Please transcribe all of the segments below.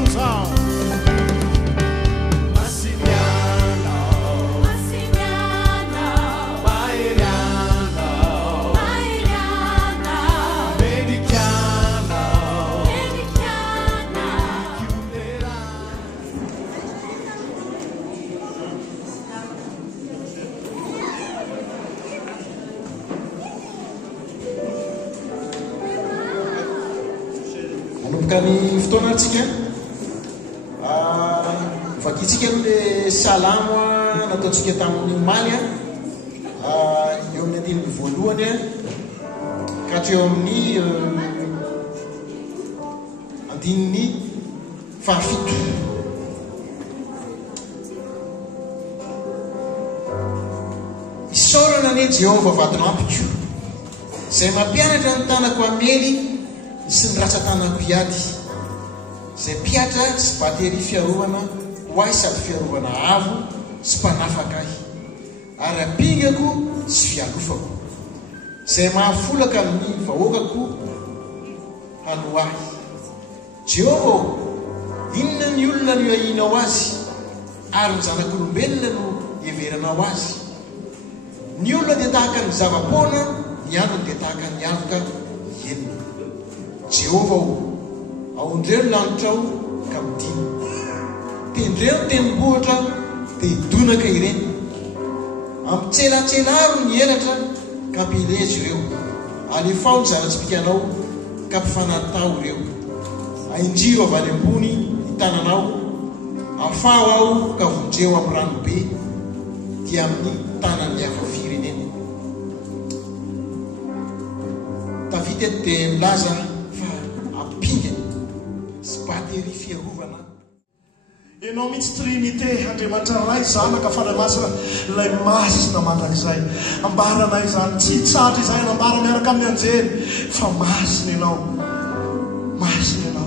funzao Kami fotoana antsika vakitsika le salamo nataontsika tamin'ny omaly eo amin'ny andininy voalohany ka hatreo amin'ny andininy fahafito. Isaorana ane Jehova vadinampiko izay mampianatra ny tanako amely sy ny ratsan-tanako iady izay mpiatra sy batery fiarovana ho ahy sady fiarovana avo sy mpanafaka ahy ary ampingako sy fialofako izay mahafolaka amin'ny vahoakako hano ahy. Jehova, inona ny olona no iahinao azy ary ny zanak'olombelona no heveranao azy. Ny olona dia tahaka ny zava-poana, ny andro dia tahaka ny avoka henona. Jehova aondreo ny lanitra ao ka midina, tendreo ny tendrombohitra dia hidonaka ireny. Ampitselatselaro ny elatra ka mpilezo ireo, alefao ny zana-tsimpikanao ka mpifanatao ireo. Ainjiro avy any ambony ny tananao, afao aho ka vondreo amin'ny ranobe dia amin'ny tanany hafa firenena. Davida dia milaza fa ampingany sy batery fiarovana. Ianao mihitsy trinité Andriamanitra ray zanaka fanamasina ilay masina mandrakizay. Ambarana izany tsy tsatra izay nambara miaraka amin'ny anjely fa masina ianao, masina ianao.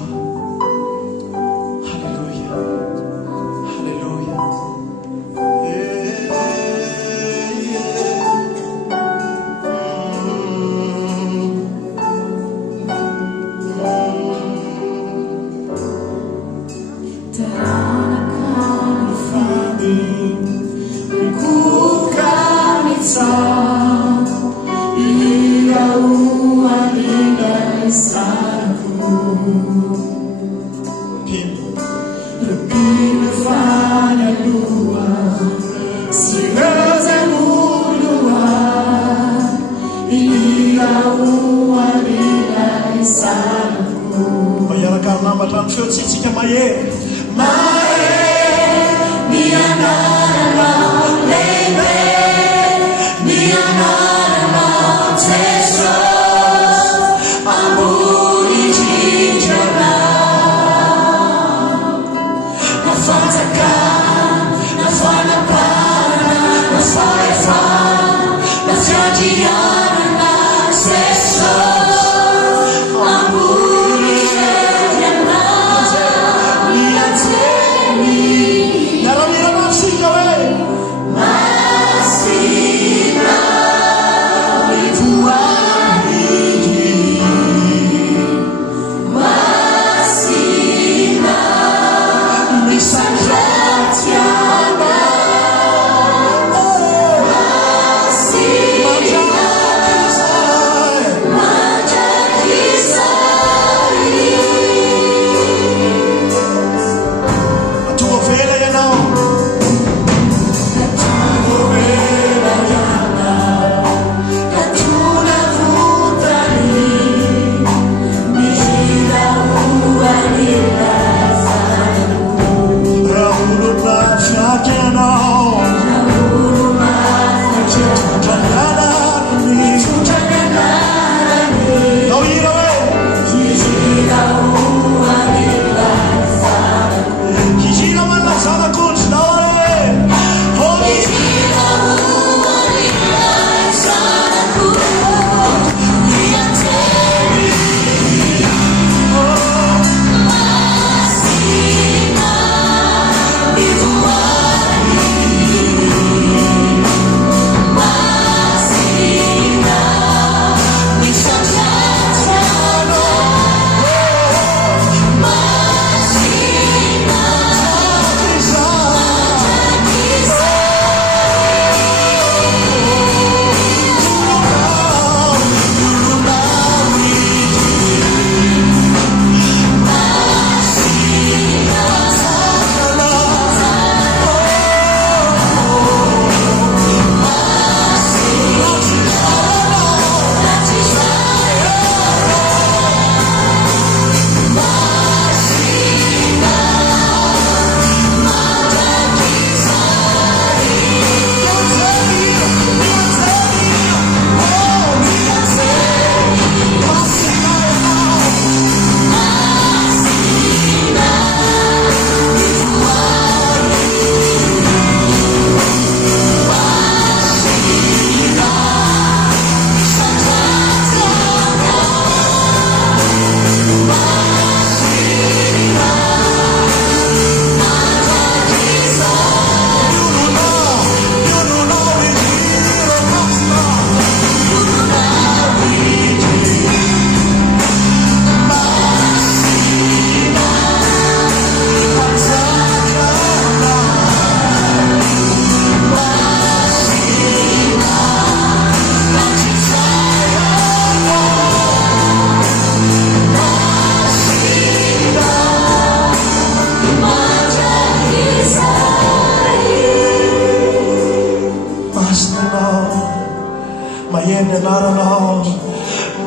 Mahenanarano,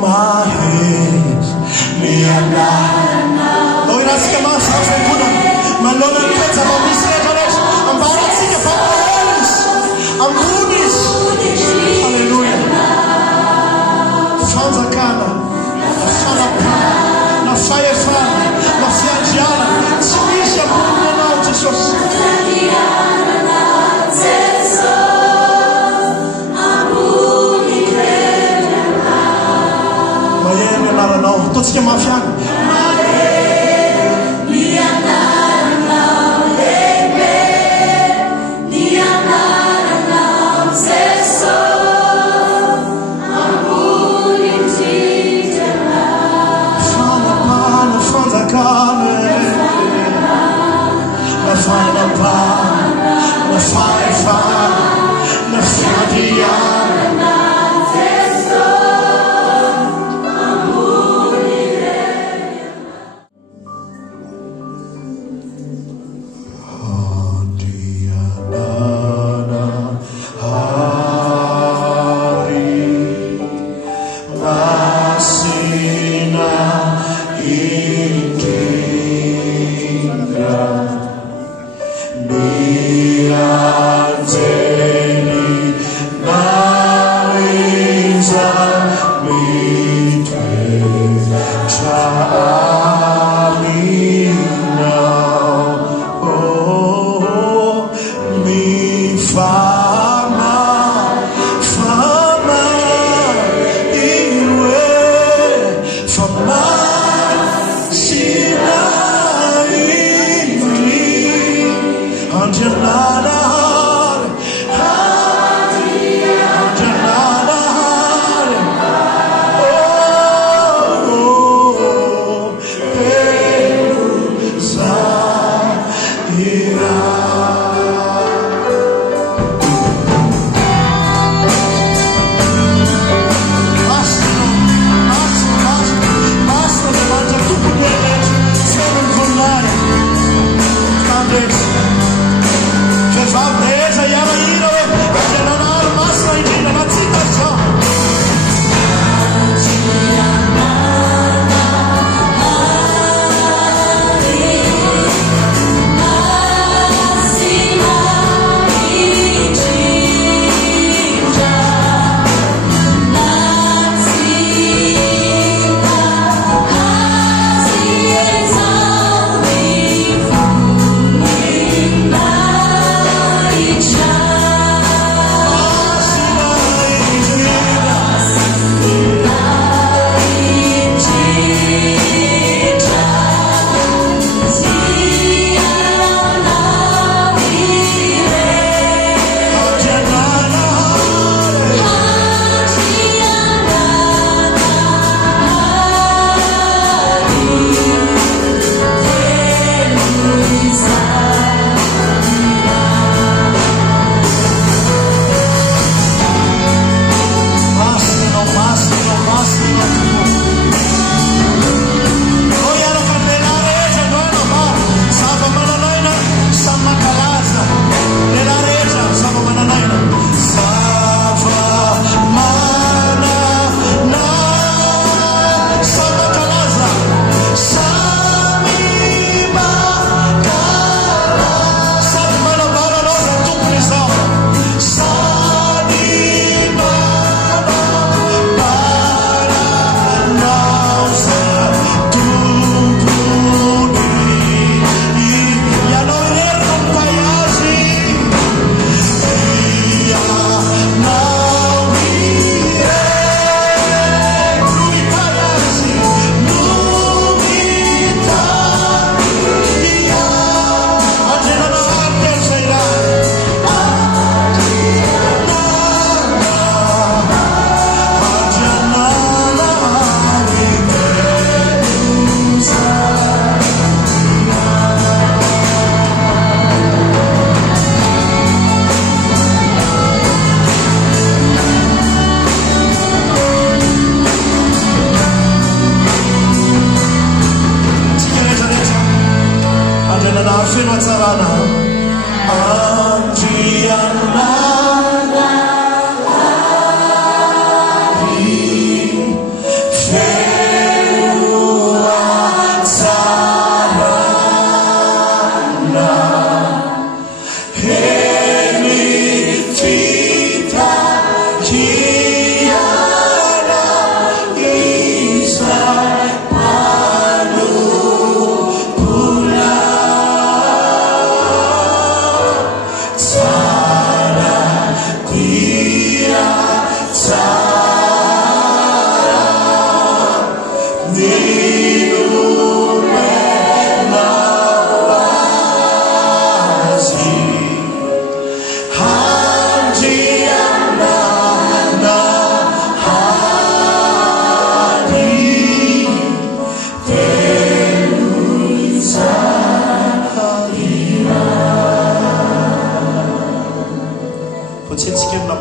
Mahes, Nianarana. Lord, ask him us, how we put him. My Lord, and kids, I'm on this separate. I'm balancing the powers. I'm goodies. Hallelujah. Fanza Kana, Fana Pana, Fire Fana, Mafiangiana, Sinisha Puna now, Jesus. Tots je maar van.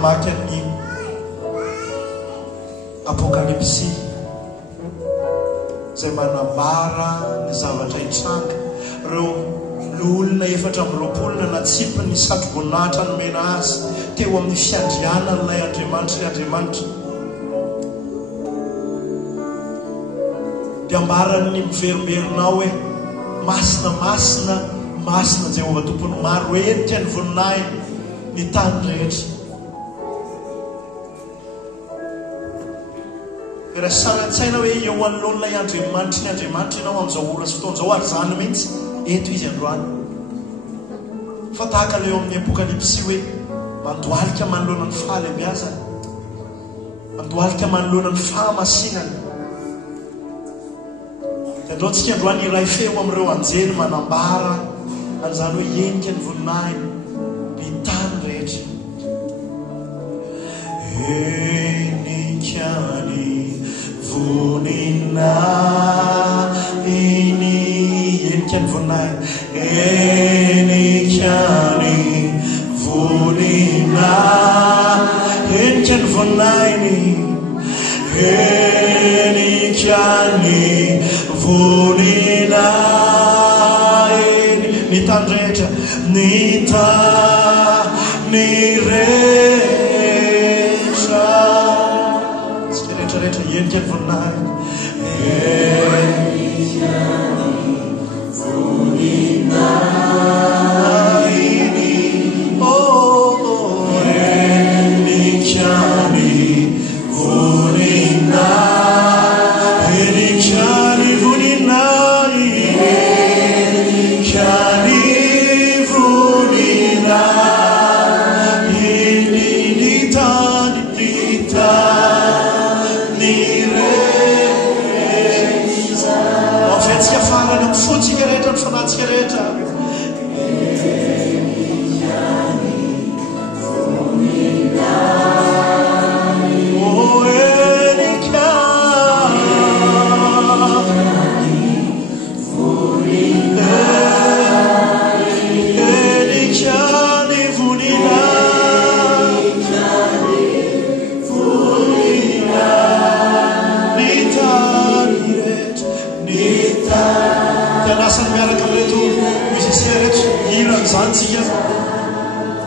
mamaky ny apokalypsy zay manambara ny zavatra hitranga reo olona 420 natsipy ny satroboninahitra nomena azy teo amin'ny fiandrianan'ilay Andriamanitra dia ambarany miverimerinao hoe masina Jehova tompony maro enika ny voninahiny ny tany rehetra. Raha saratsaina hoe eo anoloan'ilay Andriamanitra ny Andriamanitra ianao amin'izao ora sy fotoan'izao ary zany mihitsy eto izy androany. Fa tahaka ilay eo amin'ny apokalypsy hoe mandoalika manoloana ny fahalebiazany, mandoalika manoloana ny fahamasinany. Andreo tsika androany iray feo amin'ireo anjely manambara an'izany hoe enika ny voninahiny ny tany rehetra. Enika ny voninahiny, enika ny voninahiny, enika ny voninahiny, enika ny voninahiny, enika ny voninahiny ny tany rehetra, ny tany rehetra, tsika rehetrarehetra enika ny voninahiny, enika ny voninahiny, oh, enika ny voninahiny, enika ny voninahiny, enika ny voninahiny ny tany rehetra. Afetsika farana ny fotsika rehetra ny fanatsika rehetra.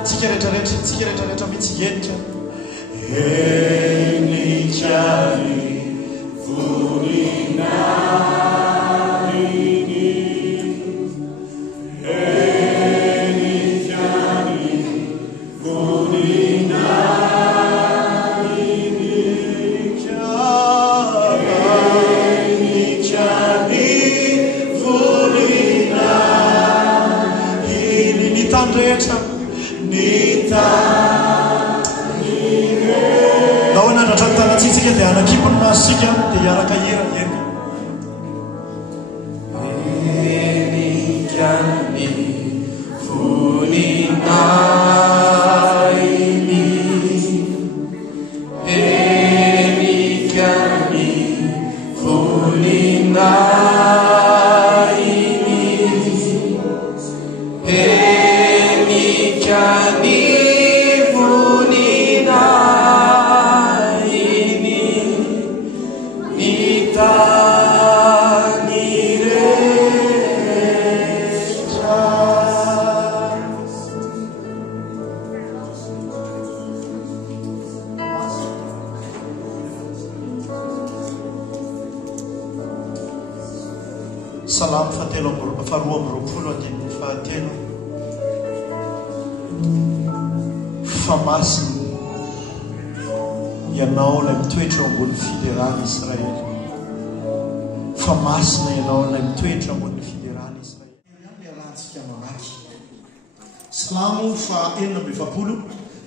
Tsika rehetrarehetra mihitsy enika, enika ny voninahiny, enika ny voninahiny, enika ny voninahiny ny tany rehetra. Nao nandratra ny tanatsitsika dia anakipony masosika dia hiaraka hira eny. Enika ny voninahiny, enika ny voninahiny, enika ny Salamo faharoa amby roapolo andininy fahatelo. Fa masina ianao ilay mitoetra ambony fideraly Israely. Fa masina ianao ilay mitoetra ambony fideraly Israely. Mialantsika mamaky Salamo fa 4:20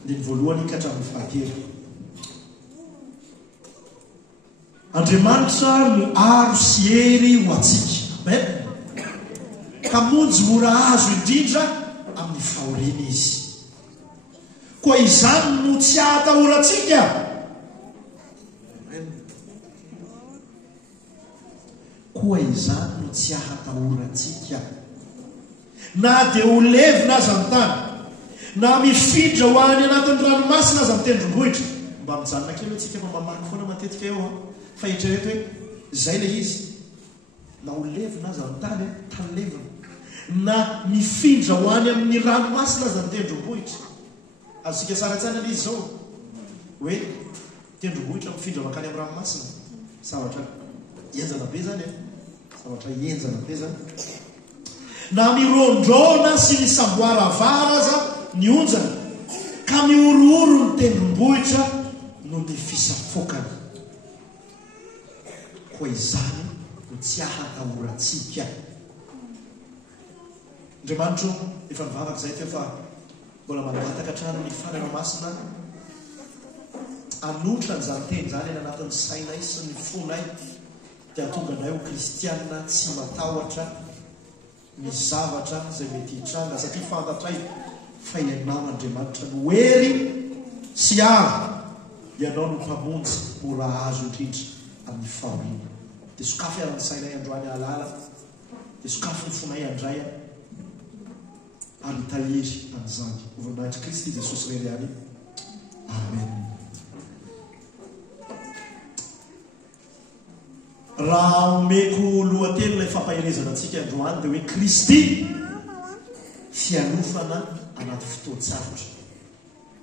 andininy voalohany ka hatramin'ny fahatelo. Andriamanitra no aro sy hery ho atsika, ka monjy mora azo indrindra amin'ny fahoriana izy. Koa izany no tsy ahatahorantsika. Koa izany no tsy ahatahorantsika. Na dia ho levina aza ny tany, na mifidra ho any anatin'ny ranomasina aza mitendrombohitra mba mijanona kely antsika fa mamaky foana matetika eo fa hitrereto hoe zay le izy na ho levina aza ny tany tany levina na mifindra ho any amin'ny ranomasina aza mitendrombohitra azosika saratsana le izy zao hoe tendrombohitra mifindra makany amin'ny ranomasina zavatra enjana be zany zavatra enjana be zany na mirondrona sy misamboara vara aza ny onjana ka miorooro ny tendrombohitra no ny fisafokana koa izany no tsy ahatahorantsika andriamanitro efa mivavaka zay teo fa mbola manataka trano ny fanaramasina anotra nyzany teny zany eny anatin'ny sainay sy ny fonay dia tonga anay ho kristianina tsy matahotra ny zavatra zay mety hitranga satria fantatray fa ianao andriamanitra no hery sy ary ianao no mpamonjy mora azo indrindra amin'ny fahoriana dia sokafo iarany sainay androany alala dia sokafo ny fonay andray ary tahery an'izany ovanahitry Kristy Jesosy rery any amen. Raha omeko lohateny ilay fampahelezana antsika androany dia hoe Kristy fialofana anaty fotoan-tsarotra.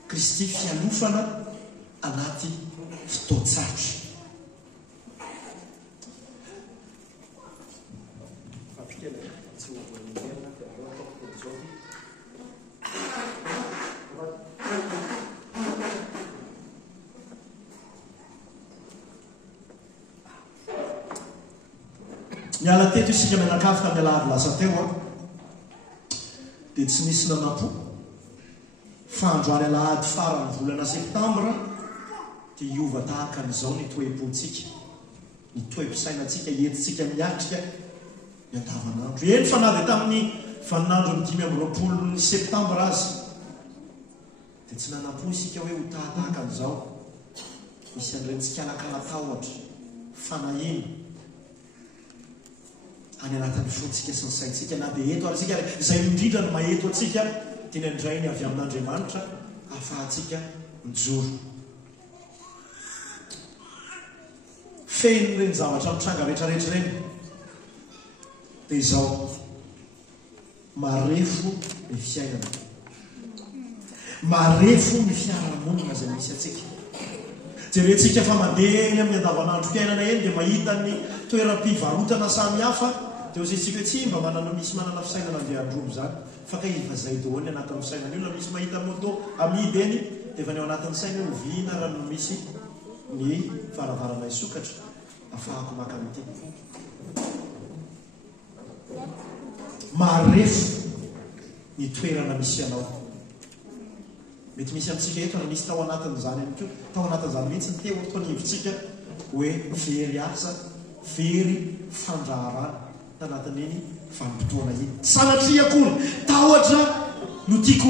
Kristy fialofana anaty fotoan-tsarotra. Niala teto isika mianakavy tamin'ny alahady lasa teo dia tsy nisy nanampo fa androany alahady farany volana septambra dia hiova tahaka an'izao ny toe-pontsika ny toe-pisainantsika entintsika miatrika ny andavanandro eny fa na dia tamin'ny vaninandro ny 5 ny septambra azy dia tsy nanampo isika hoe ho tahatahaka an'izao misy an'irentsika alakalatahotra fanahiny any anatin'ny fontsika sy ny saintsika na dia eto ary sika izay indrindra no maheto atsika teny andrainy avy amin'Andriamanitra ahafahantsika mijoro feno reny zavatra mitranga rehetrarehetra reny dia izao marefo ny fiainana marefo ny fiarahamonina zay misy atsika jerentsika fa mandeha eny amin'ny andavanandro fiainana eny dia mahita ny toeram-pivarotana samy hafa dia ozintsika hoe tsy mba manana misy manana fisainana andeha andromo zany fa ka efa zay dahony anatin'ny fisainana io na misy mahita moto amidy eny efa ny ao anatin'ny saina ho vina raha no misy ny varavarana isokatra afahako maka amity marefo ny toerana misy anao mety misy amintsika eto na misy tao anatin'izany any koa tao anatin'izany mihitsy ny teo tokoa ny hevintsika hoe very asa very fandraharana tanatin'iny vanim-potoana iny sanatria akory tahotra no tiako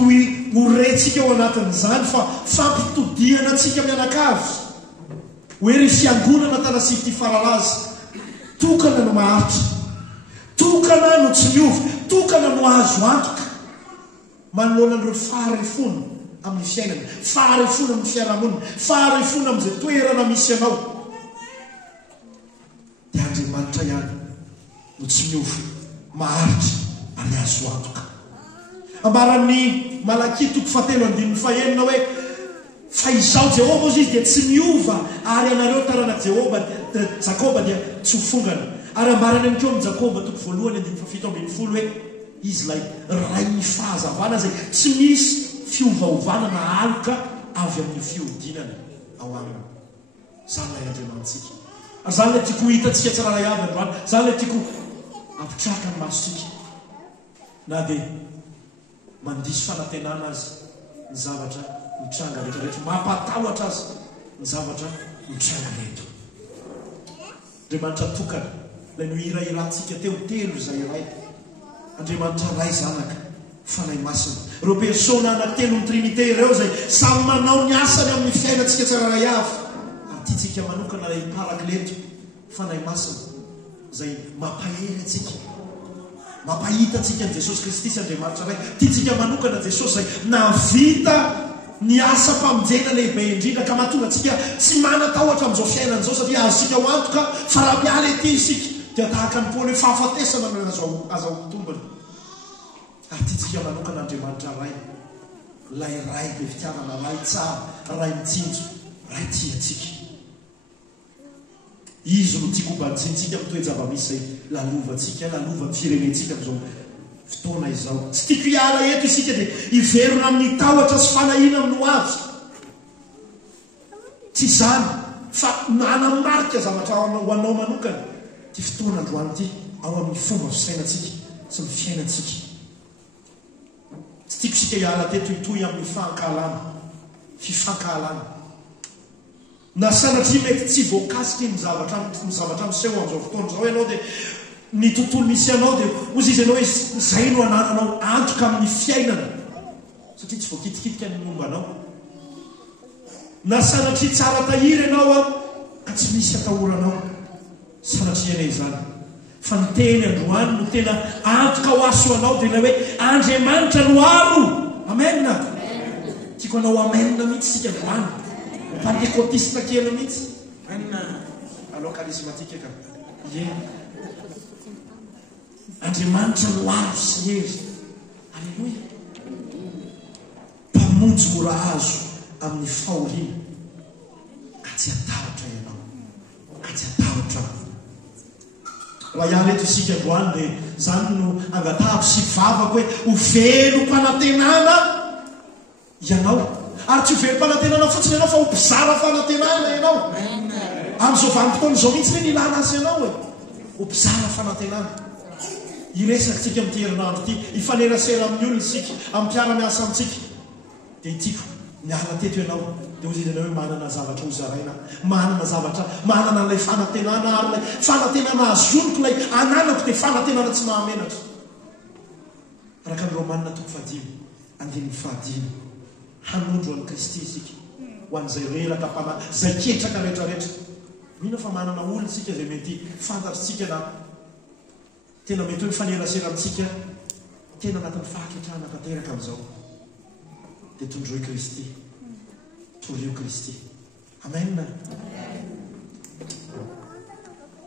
horentsika ao anatin'izany fa fampitodiana antsika mianakavy hoe ry fiangonana tanasity faralazy tokana no maharitra tokana no tsy miova tokana no azo antoka manoloana an'ireo faharefona amin'ny fiainana faharefona amin'ny fiarahamonina faharefona amin'izay toerana misy anao dia Andriamanitra ihany no tsy miova maharitra ary azo antoka ambaran'ny Malaki 3:7-5 hoe fa izao Jehovah ozy izy dia tsy miova ary anareo tarana Jakoba dia tsy hofongana ary ambarany any keo amin'ny Jakoba 2:7-7 hoe izy lay ray ny fahazavana zay tsy misy fiovaovana na aloka avy amin'ny fiodinana ao aminy zany lay Andriamanitsika ary zany lay tiako hitantsika tsiraray avy androany zany lay tiako ampitraka ny masosika na dia mandiso fanantenana azy ny zavatra mitranga rehetrarehetra mampatahotra azy ny zavatra mitranga reto Andriamanitra tokana lay no irairatsika teo telo izay iray Andriamanitra ray zanaka fanahy masina ireo persona anaktelo ny trinité ireo zay samy manao ny asany amin'ny fiainantsika tsiraray avy ary tiatsika manokana lay parakleto fanahy masina zay mampahery atsika mampahitatsika an Jesosy Kristy sy Andriamanitra ray tiatsika manokana Jesosy zay navita ny asa mpamonjena lehibe indrindra ka mahatonga atsika tsy manatahotra amin'izao fiainana izao satria azosika ho antoka fa raha miala ety isika dia tahaka ny pony fahafatesana no azahoako tombony ary tiatsika manokana Andriamanitra ray lay ray be fitiavana ray tsara ray mitsinjo ray tiatsika izy no tiako hobanitsintsika amin'ny toe-java-misy zay lalovantsika lalovan'ny firenentsika amin'izao fotoana izao tsy tiako hiala eto isika dia hiverona amin'ny tahotra sy fanahina amin'ny ho avy tsy izany fa manamarika zavatra ho anao manokana ty fotoana androany ity ao amin'ny fomba fisainantsika sy ny fiainantsika tsy tiako isika hiala teto itoy amin'ny fankahalana fifankahalana na sanatria mety tsy voakasika ny zavatra miseho amin'izao fotoana zao ianao dia ny tontolo misy anao dia ozy izy ianao hoe zay no anananao antoka amin'ny fiainana satria tsy voakitikitika ny momba anao na sanatria tsara tahiry ianao a ka tsy misy atahoranao sanatria ane izany fa ny teny androany no tena antoka ho aso anao dia na hoe Andriamanitra no aro amenna tiako anao amenna mihitsy sika androany pantekotista kely mihitsy anna aloha karismatika ka ye Andriamanitra no aro sy hery alleloia mpamonjy mora azo amin'ny fahoriana ka tsy atahotra ianao ka tsy atahotra raha ihany eto isika androany dia zany no angatahako sy vavako hoe ho velo-panantenana ianao ary tsy ho velo-panantenana fotsiny ianao fa ho mpizara fanantenana ianao amin'izao vanim-potoana izao mihitsy hoe nilana azy ianao e ho mpizara fanantenana iresaka tsika amin'ny herinandro ity hifanerasera amin'ny olona isika amin'ny mpiara-miasa amintsika dia itiako miala teto ianao dia ozy izy ianao hoe manana zavatra ho zaraina manana zavatra manana n'ilay fanantenana ary lay fanantenana azoniko lay ananako dia fanantenana tsy mahamenatra araka ny Romanina 5:5 hanondro an'i Kristy isika ho an'izay relaka mpana zay ketraka rehetrarehetra mino fa manana olona isika zay mety fantatritsika na tena mety hoe mifanerasera amintsika tena anatin'ny fahaketrahana tanteraka amin'izao dia tondroy Kristy torio Kristy amen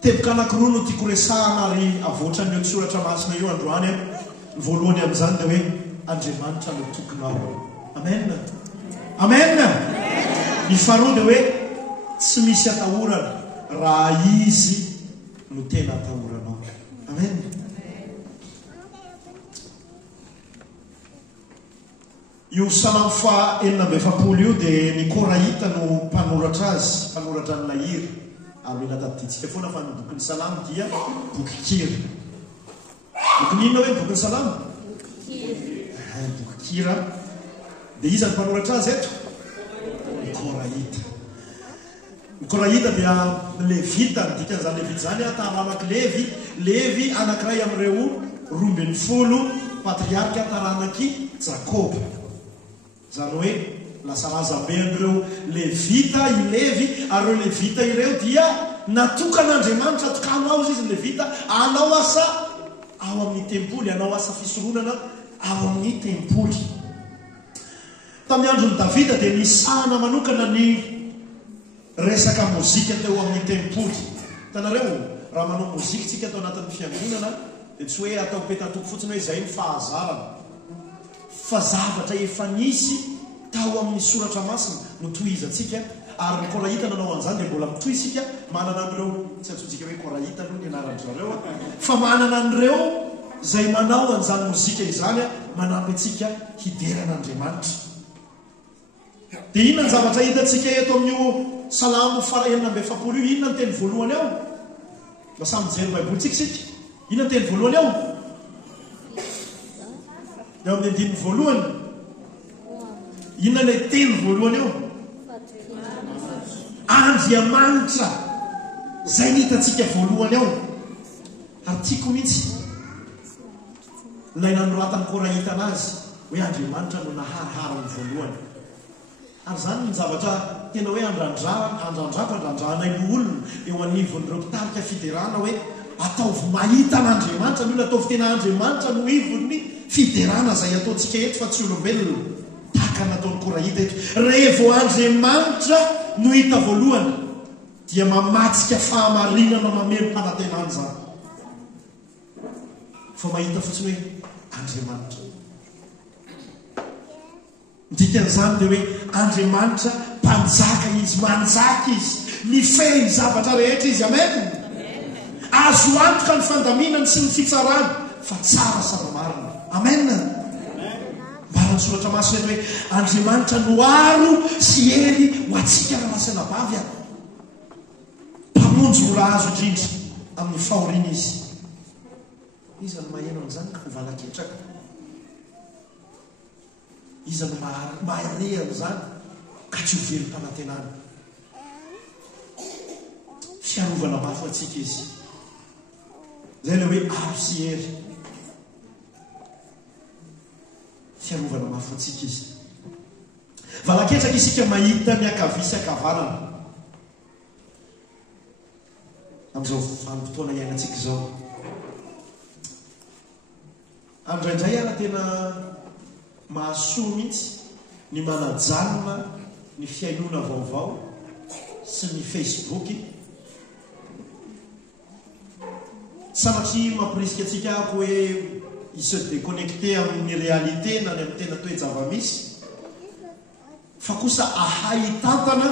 teboka anankiroa no tiako resahana ary avoatra ny soratra masina io androany ny voalohany amin'izany dia hoe Andriamanitra no tokonao amen amen ny faharoa dia hoe tsy misy atahorana raha izy no tena atahoranao amen io salamo fa 7 io dia ny Koraita no mpanoratra azy mpanoratra ny lahiry ary natadiditsika foana fa ny bokin'ny salamo dia boky kira boky inona hoe bokin'ny salamo boky kira dia iza ny mpanoratra azy eto ny Koraita ny Koraita dia Levita ny dikan'izany Levita zany taranaka Levi anankiray amin'ireo 12 patriarka taranaky Jakoba zany hoe lasa lazabe an'ireo Levita i Levi ary ireo Levita ireo dia natokan'Andriamanitra atokano ao izy Levita anao asa ao amin'ny tempoly anao asa fisoronana ao amin'ny tempoly tamin'ny andron'ny Davida dia nisahana manokana ny resaka mozika teo amin'ny tempoly tanareo raha manao mozika tsika atao anatin'ny fiangonana dia tsy hoe atao petatoko fotsiny hoe izay ny fahazarana fa zavatra efa nisy tao amin'ny soratra masina no tohizantsika ary ny Koraita nanao an'izany dia mbola mitohy isika manana an'ireo tsy atsontsika hoe Koraita aloha ny anaran'zareo fa manana an'ireo zay manao an'izany mozika izany manampy antsika hideran'Andriamanitra dia inona ny zavatra hitantsika eto amin'io salamo fara 7 io inona ny teny voalohany ao mba samy mijery baibolintsika sika inona ny teny voalohany ao eo amin'ny andininy voalohany inona ilay teny voalohany ao Andriamanitra zay nhitantsika voalohany ao ary tiako mihitsy ilay nanoratany Koraita anazy hoe Andriamanitra no nahariharany voalohany ary zany ny zavatra tena hoe andrandrahanay no olona eo anivon'ireo mpitarika fiderana hoe ataovy mahita an'Andriamanitra no ataovy tena Andriamanitra no ivony fiderana zay ataontsika eto fa tsy olombelona tahaka nataony Korahita eto. Rehefa Andriamanitra no hita voalohany dia mamatsika fahamarinana mamem-panantenana zany. Fa mahita fotsiny hoe Andriamanitra. Dikan'izany dia hoe Andriamanitra mpanjaka izy, manjaka izy, mifehy zavatra rehetra izy. Amen. Azo antoka ny fandaminany sy ny fitsarany fa tsara sara-marina. Amen. Mbarany soratra masina eto hoe Andriamanitra no aro sy hery ho atsika raha lasana bavy a. Mpamonjy mora azo indrindra amin'ny fahoriana izy. Iza no maheno amin'izany ka ho valaketraka. Iza no mahare amin'izany ka tsy ho velom-panantenana. Fiarovana mafy atsika izy. Zay le hoe aro sy hery. Fiarovana mafy atsika izy. Valaketraka isika mahita ny akavia sy akavanana amin'izao vanim-potoana iainantsika izao. Andraindray ana tena mahasoa mihitsy ny manajanona ny fiainona vaovao sy ny Facebook. Sanatria mampirisika atsika ako hoe se déconnecter amin'ny réalité na ny amin'ny tena toe-java-misy, fa kosa ahay tantana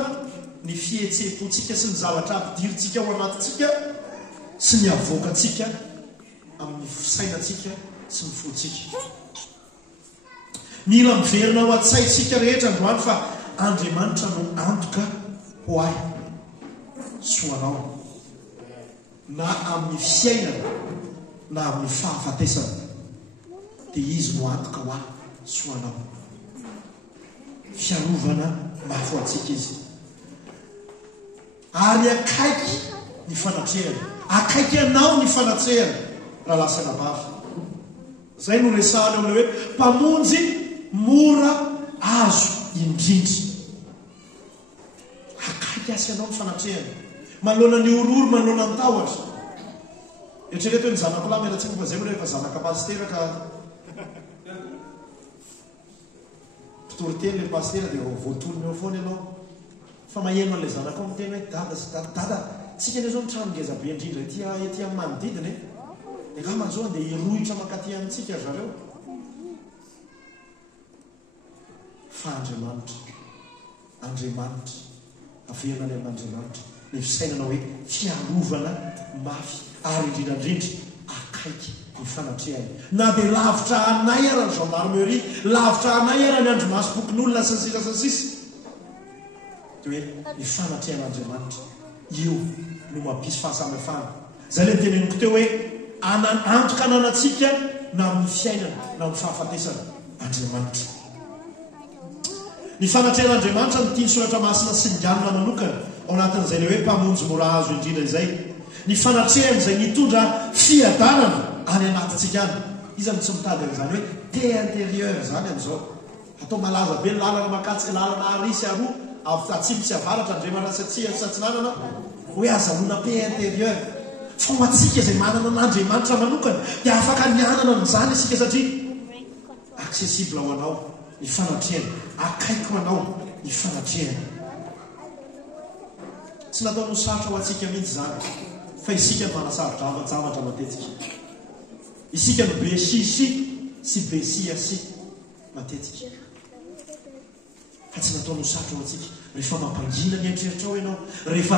ny fihetsepontsika sy ny zavatra ampidiritsika ao anatintsika sy ny avoakatsika amin'ny fisainatsika sy ny fotsika. Mila miverina ao an-tsaitsika rehetra androany fa Andriamanitra no antoka ho ahy soanao na amin'ny fiainana na amin'ny fahafatesana, dia izy no antoka ho ahy soanao. Fiarovana mafy ho antsika izy. Ary akaiky ny fanatrehana, akaiky anao ny fanatrehana raha lasana bavy. Zay no resahana amin'ilay hoe mpamonjy mora azo indrindra. Akaiky asy anao ny fanatrehana, manoloana ny ororo, manoloana ny tahotra. Eritrereto hoe ny zanako lahy mialatsika fa zay rehefa zanaka pastera ka mpitory teny le pastera dia voatolony eo foana ianao. Fa maheno an'ilay zanako amin'ny tena hoe dada tsika ane zao ny trano ngeza be indrindra ety amin'ny manodidina dia kaman'izao dia hirohitra makaty amintsika zareo. Fa Andriamanitra averina any amin'Andriamanitra ny fisainana hoe fiarovana mafy ary indrindrandrindra akaiky ny fanatrehany. Na dia lavitra anay ara ny gendarmerie, lavitra anay ara ny andromasom-pokon'olona sy ny sisa sy ny sisa, dia hoe ny fanatrehan'Andriamanitra io no mampisy fahasamihafana. Zay le teneniko teo hoe antoka ananatsika na amin'ny fiainana na amin'ny fahafatesana Andriamanitra. Ny fanatrehan'Andriamanitra no tiany soratra masina sy ny ganona manokana ao anatin'izay le hoe mpamonjy mora azo indrindra izay. Ny fanatrehany izay mitondra fiadanana any anatintsika any. Iza no tsy mitady an'izany hoe te intérieur zany amin'izao. Atao malaza be ny lalana makatsy, lalana arisy aroa atsimo tsy avaratra Andriamanitra sy atsia sy atsinanana hoe azahoana pe intérieur. Fa ho atsika izay manana n'Andriamanitra manokana dia afaka nianana amin'izany isika satria accessible ho anao ny fanatrehany, akaiky ho anao ny fanatrehany. Tsy nataonao sarotra ho atsika mihitsy zany, fa isika no manasarotra zavatra matetika. Isika no be sisi sy be siasi matetika. Fa tsy nataonao sarotra ho atsika. Rehefa mampangina ny eritreritrao ianao, rehefa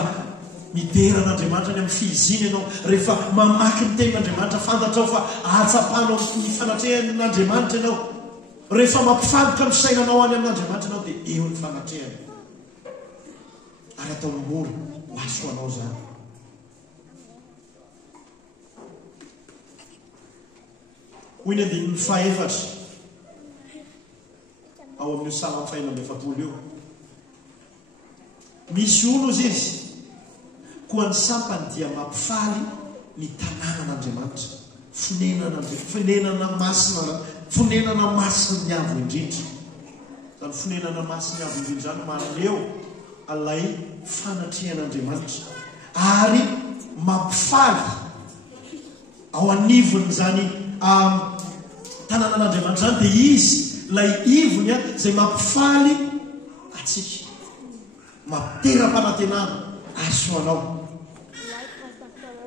mideran'Andriamanitra ny amin'ny fihizina ianao, rehefa mamaky ny tenin'Andriamanitra fantatrao fa atsapanao ny fanatrehan'Andriamanitra ianao, rehefa mampifantoka ny fisainanao any amin'Andriamanitra ianao, dia eo ny fanatrehany. Ary atao mora ho aso anao zany. Hoy ny andininy faefatra ao amin'io Salamo 140 io. Misy olo izy koa ny sampany dia mampifaly ny tanànan'Andriamanitra, fonenana masina ny avo indrindra. Zany fonenana masina ny avo indrindra zany maneo alay fanatrehan'Andriamanitra ary mampifaly ao anivony zany tanànan'Andriamanitra zany dia izy lay ivony zay mampifaly atsika, mampitera-panantenana asoanao.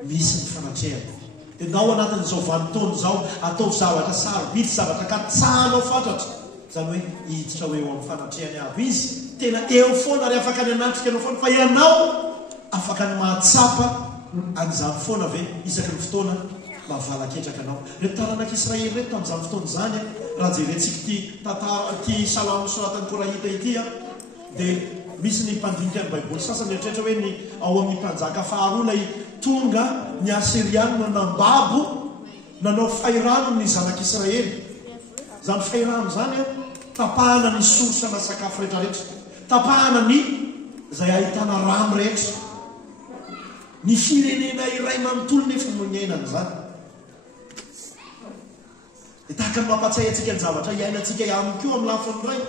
Misy ny fanatrehana. Ianao anatin'izao vanim-potoana zao atao zavatra sarobidy, zavatra katsahanao fantatra, zany hoe hiditra hoe eo amin'ny fanatrehany aby. Izy tena eo foana ary afaka ny anatrika anao foana, fa ianao afaka ny mahatsapa an'izany foana ve isaky ny fotoana mavalaketraka anao. Reto taranak'Israely reto tamin'izany fotoana zany raha jerentsika ty Salamo soratan'ny Korahita ity dia misy ny mpandinika ny baiboly sasany eritreretra hoe ny ao amin'ny mpanjaka faharoa lay tonga ny Asiriana nambabo nanao fairano ny zanak'Israely. Zany fairano zany tapahana ny sorsana sakafo rehetrarehetra, tapahana ny zay ahitana rano rehetra. Ny firenena iray manontolo nefa no ny ainana zany. Dia tahaka ny mampatsay antsika ny zavatra iainantsika aminy koa amin'ny lafiny ray.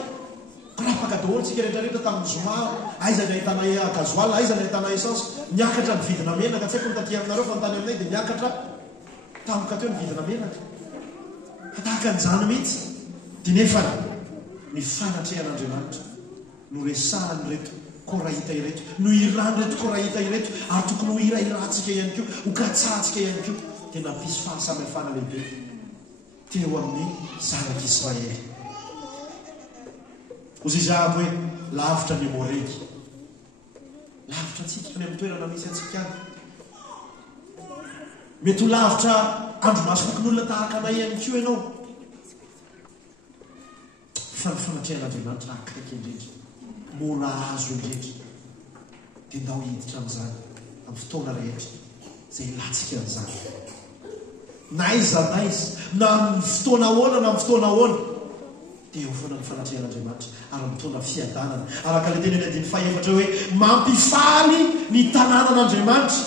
Rapaka daholo tsika rehetrarehetra tamin'ny zoma, aiza ny ahitana gazoal, aiza ny ahitana essence, niakatra ny vidina menaka. Tsy haiko ny taty aminareo fa ny tany aminay dia niakatra tampoka teo ny vidina menaka. Fa tahaka an'izany mihitsy. Dia nefa ny fanatrehan'Andriamanitra no resahany reto Korahita ireto, no irany reto Korahita ireto, ary tokony ho irairatsika ihany koa, ho katsatsika ihany koa. Dia nampisy fahasamihafana lehibe teo amin'ny zanak'Israely. Ozy izahako hoe lavitra ny moreky, lavitra antsika ny amin'ny toerana misy antsika any. Mety ho lavitra andro masofokin'olona tahaka anay ihany koa ianao. Fa ny fanatrehan'Andriamanitra akaiky indrindra, mora azo indrindra, dia ndao hiditra amin'izany amin'ny fotoana rehetra zay ilatsika an'izany. Naiza na amin'ny fotoana ahoana na amin'ny fotoana ahoana, dia eo foana ny fanatrehan'Andriamanitra ary mitondra fiadanana. Araka ilay teny ny 14 hoe mampifaly ny tanànan'Andriamanitra.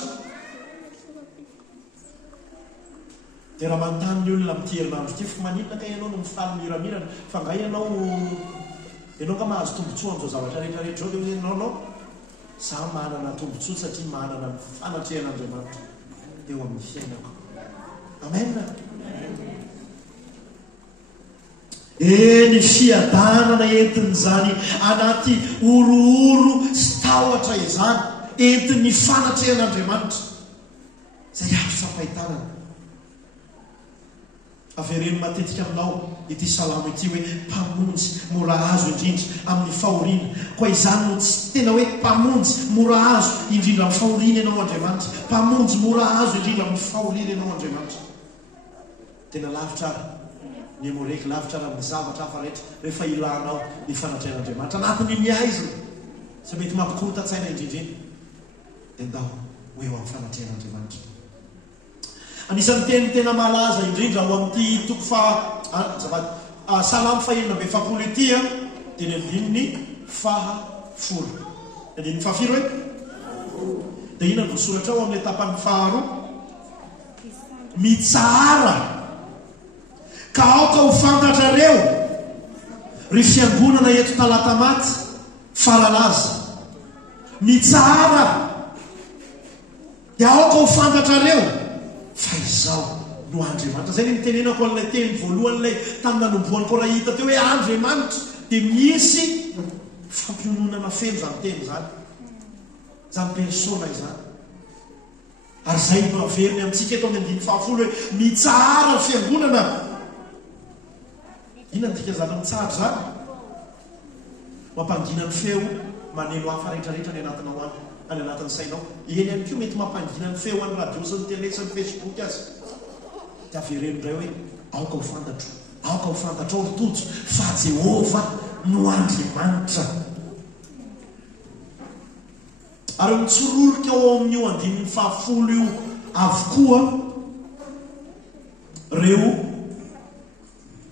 Dia raha manontany ny olona amin'ity herinandro ity, fa maninona ka ianao no mifaly miramirana, fa nga ianao ka mahazo tombotsoa amin'izao zavatra rehetrarehetra zao. Dia ianao za manana tombotsoa satria manana ny fanatrehan'Andriamanitra eo amin'ny fiainako. Amen. Ny fiadanana entin'izany anaty orooro sy tahotra izany, entin'ny fanatrehan'Andriamanitra zay azo sampahitanana. Avereno matetika aminao ity salamo ity hoe mpamonjy mora azo indrindra amin'ny fahoriana. Koa izany no tsy tena hoe mpamonjy mora azo indrindra amin'ny fahoriana ianao Andriamanitra, mpamonjy mora azo indrindra amin'ny fahoriana ianao Andriamanitra. Tena lavitra ny moreky, lavitra amin'ny zavatra hafa rehetra rehefa ilanao ny fanatrehan'Andriamanitra anatin'ny miaizina sy mety mampikorota-tsaina indrindra iny, dia ndao ho eo amin'ny fanatrehan'Andriamanitra. Anisan'ny teny tena malaza indrindra ao amin'ity toko salamo 120 ity dia ny andininy 10. Andininy 10 hoe dia ina ny voasoratra ao amin'ny etapany faharoa, mitsara ka aoka ho fantatrareo ry fiangonana eto talata maty faralaza. Mitsara dia aoka ho fantatrareo fa izao no Andriamanitra. Zay ny mitenenako an'ilay teny voalohan'ilay tamin'ny nanombohan'ny Korahita teo hoe Andriamanitra, dia misy fampiononana feno zany teny zany, zany persona izany. Ary zay no averiny amintsika eto amin'ny 10 hoe mitsara ny fiangonana. Inona dika zany mitsara zany? Mampangina ny feo maneno hafa rehetrarehetra ny anatinao any, any anatin'ny sainao. Eny ihany koa mety mampangina ny feo any radio sy ny tele sy ny Facebook azy. Dia avereno indray hoe aoka ho fantatro, aoka ho fantatrao ry tojo fa Jehova no Andriamanitra. Ary mitsororoka ao amin'io 10 io avokoa reo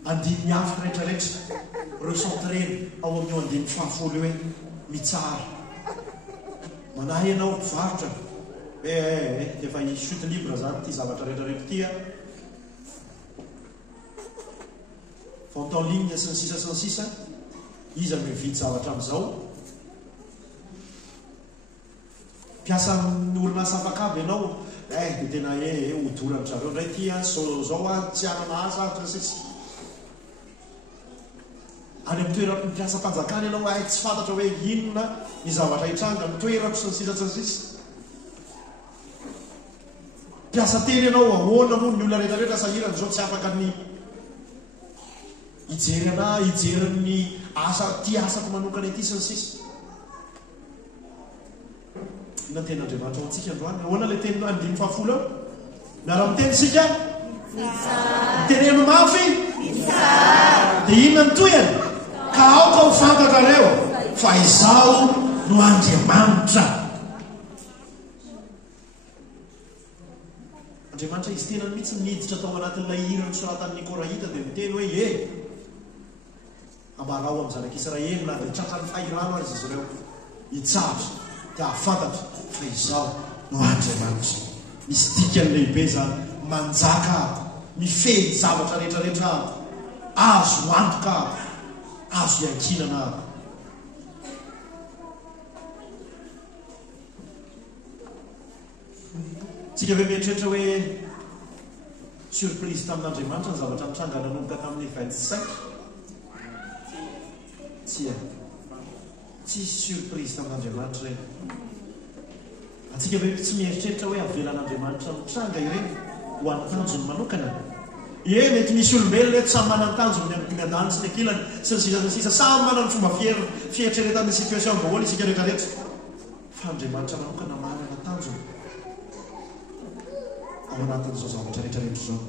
andininy hafa rehetrarehetra, reo centreny ao amin'io 10 io hoe mitsara. Manahy ianao mpivarotra efa chute libre zany ty zavatra rehetrarehetra ty vente en ligne sy ny sisa izy mividy zavatra amin'izao. Mpiasa amin'ny orinasa afakaby ianao dia tena hodorany zareo ndray ty zao tsy anana asa ahtrasitsy any amin'ny toeram-piasa-panjakana ianao tsy fantatra hoe inona ny zavatra hitranga mitoerako sy ny sisatsansisy mpiasa teny ianao ahoana moa ny olona rehetrarehetra sahirany zao tsy afaka ny hijery ana hijeryny asa ty asako manokana ety sy ny sisy na ten'Andriamanitra ao antsika androany ahoana le teny andimy fahafolo ao miara-miteny sika miteneno mafy dia inona ny toyany ka aoka ho fantatrareo fa izao no Andriamanitra. Andriamanitra izy tena mihitsy miditra tao anatin'ilay hira nosoratan'ny Koraita dia miteny hoe ambarao amin'ny zanak'Israely na dia tratran'ny fahirano azy izy ireo hitsatra dia hafantatra fa izao no Andriamanitra. Misy dikany lehibe zany manjaka mifehy zavatra rehetrarehetra azo antoka azo iankinana tsika ve mieritreritra hoe surprise tamin'Andriamanitra ny zavatra mitranga nanomboka tamin'ny 25 tsy surprise tamin'Andriamanitra reny atsika ve tsy mieritreritra hoe avelan'Andriamanitra mitranga ireny ho an'ny tanjony manokana mety misy olombelona eto samy manany tanjony miadany sy ny akilany sy ny sisa samy manany fomba fieritreretan'ny situation daholo isika rehetrarehetra fa Andriamanitra manokana manana tanjony ao anatin'izao zavatra rehetrarehetra zao.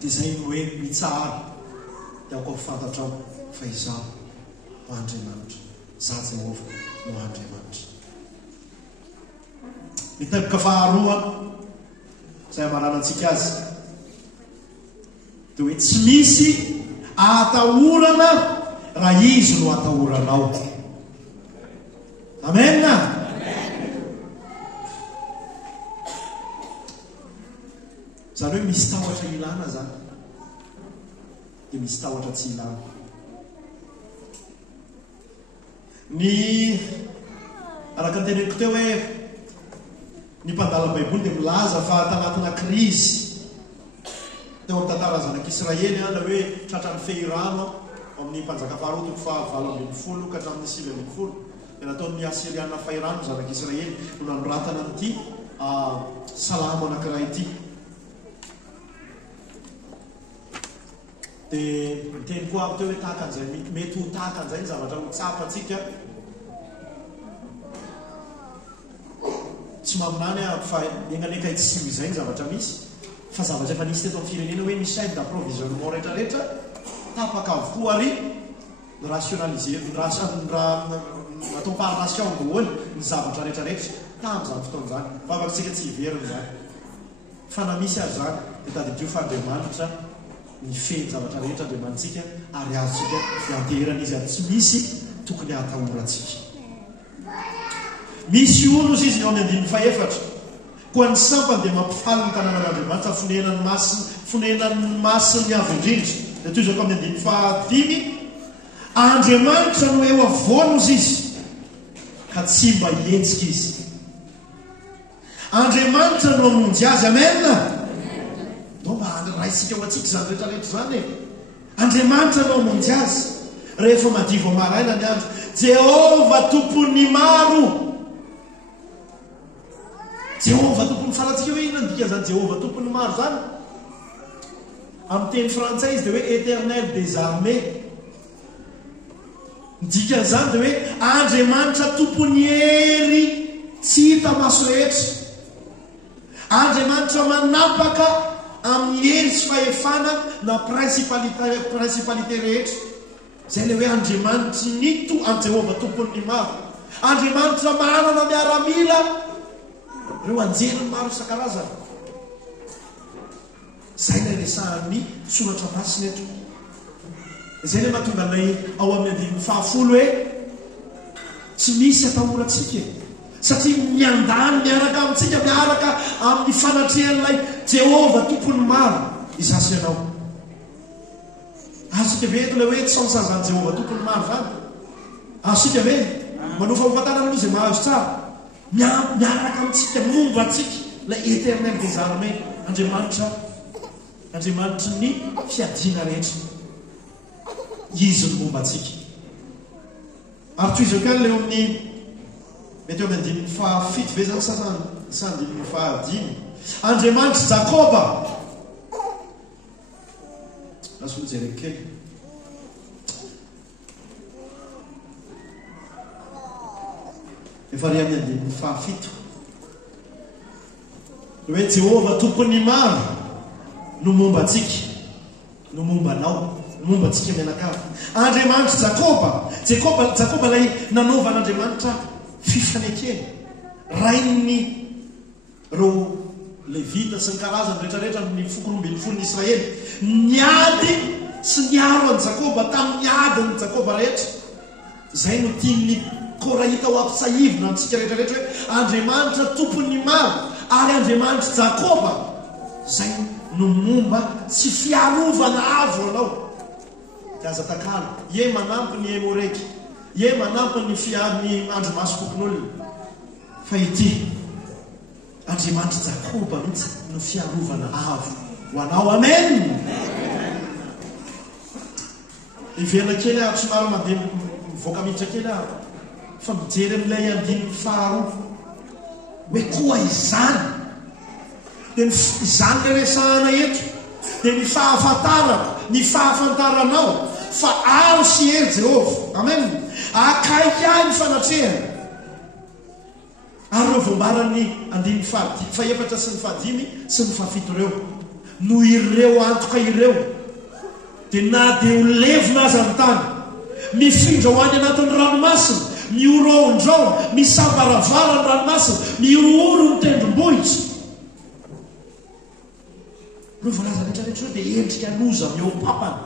Dia izay no hoe mitsara dia aoko fantatrao fa izaho no Andriamanitra, izaho Jehova no Andriamanitra. Ny teboka faharoa izay amaranantsika azy dia hoe tsy misy atahorana raha izy no atahoranao. Amen. Zany hoe misy tahotra ilana zany dia misy tahotra tsy ilana. Ny araka ny teneniko teo hoe ny mpandala baiboly dia milaza fa tanatina krizy teo amin'ny tantara zanak'Israely la hoe tratran'ny fehirano amin'ny mpanjaka faharoa toko faha 7 ka hatramin'ny 7 dia nataon'ny Asiriana fahirano zanak'Israely no nanoratana an'ity salamo anankiray ity. Dia miteny koa aby teo hoe tahaka an'izay mety ho tahaka an'izay ny zavatra ho tsapatsika tsy maminany fa enganeka itsio izay ny zavatra misy fa zavatra efa nisy teto amin'ny firenena hoe misy aide d'approvisionnement rehetrarehetra tapaka avokoa ary rationaliser atao paration daholo ny zavatra rehetrarehetra tamin'izany fotoan'izany fa afakantsika tsy hiveriny zany fa na misy azy zany dia tadidio fa Andriamanitra ny feny zavatra rehetra Andriamanitsika ary azotsika hianterana izy ary tsy misy tokony hatahorantsika. Misy olo izy eo amin'ny 14 koa ny sampany dia mampifaly ny tanànan'Andriamanitra fonenan'ny masiny avy indrindra dia toy izao ko amin'ny 15 Andriamanitra no eo avonozy izy ka tsy mba hientsika izy. Andriamanitra no amonjy azy. Amen. No mba raisika ho atsika zany rehetrarehetra zany Andriamanitra no amonjy azy rehefa madivo maraina ny andro. Jehova tompony maro, Jehova tompony falatsika hoe inona ndika zany Jehova tompony maro zany amin'ny teny frantsay izy dia hoe éternel des armées. Ndika zany dia hoe Andriamanitra tompony hery tsy hita maso rehetra, Andriamanitra manapaka amin'ny hery sy fahefana na principalité rehetra. Zay le hoe Andriamanitra nito amin'ny Jehova tompony maro. Andriamanitra manana miaramila reo anjeriny maro isan-karazany. Zay le resahan'ny soratra masina eto. Zay le mahatonga anay ao amin'ny 10 hoe tsy misy atahorantsika satria miandany miaraka amintsika miaraka amin'ny fanatrehan'ilay Jehova tompony maro izasy ianao. Azosika ve eto le hoe tsy sansazany Jehova tompony maro zany? Azosika ve? manofa mifatana aloha zay mahazo tsara miaraka amintsika momba atsika lay éternel des armées andriamanitra ny fiadiana rehetra izy ny momba atsika ary toy izao kany leo amin'ny mety eo amin'ny andininy fahafito ve zany sa andininy fahadimy andriamanitra Jakoba lasolo jereko kely efa ry amin'ny andininy fahafito hoe Jehova tompony maro no momba atsika no momba anao momba atsika mianakavy andriamanitra Jakoba lay nanaovan'andriamanitra fifanekeny rainy reo levita sy ny karazany rehetrarehetra ny fokorombiny folony Israely niady sy niaro an'i Jakoba tamin'ny adiny Jakoba rehetra zay no tiany Koraita ho ampisahivina amintsika rehetrarehetra hoe andriamanitra tompony maro ary andriamanitra Jakoba zay no momba sy fiarovana avo anao aza takalo ie manampy ny emoreky ie manampy ny fiany andro maso kokon'olona fa ity andriamanitra Jakoba mihitsy no fiarovana avo ho anao amen ivena kely ary somary mandeha mivoaka miditra kely ary fa mijery amin'ilay andininy faharoa hoe koa izany dia izany le resahana eto dia ny fahafantarana ny fahafantaranao fa aro sy hery Jehova amen akaiky ahy ny fanatrehana ary reo voambarany andininy faefatra sy ny fahadimy sy ny fahafito reo no ireo antoka ireo dia na dia ho levona aza amin'ny tany mifindra ho any anatin'ny ranomasina mioroaondrao misambaravara ny ranomasina miorooro ny tendrombohitra reo voalaza rehetrarehetra reo dia endrika loza meo papany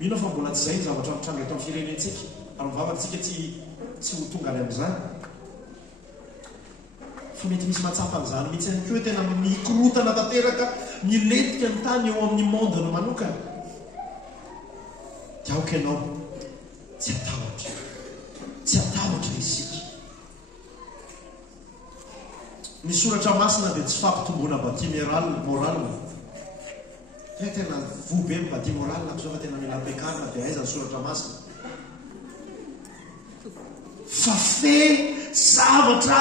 mino fa mbola tsy zay zavatra mitranga eto amin'ny firenentsika ary mivavatsika tsy ho tonga ary amin'izany fa mety misy matsapan'izany mihitsy any koa tena mikorotana tanteraka miletika ny tany eo amin'ny monde no manokana dia aoka ianao tsy atahotra isika ny soratra masina dia tsy fampitombona bati moral tena vobe ny bati moral am'izao fa tena mila ampiakarina dia aiza ny soratra masina fa fe zavatra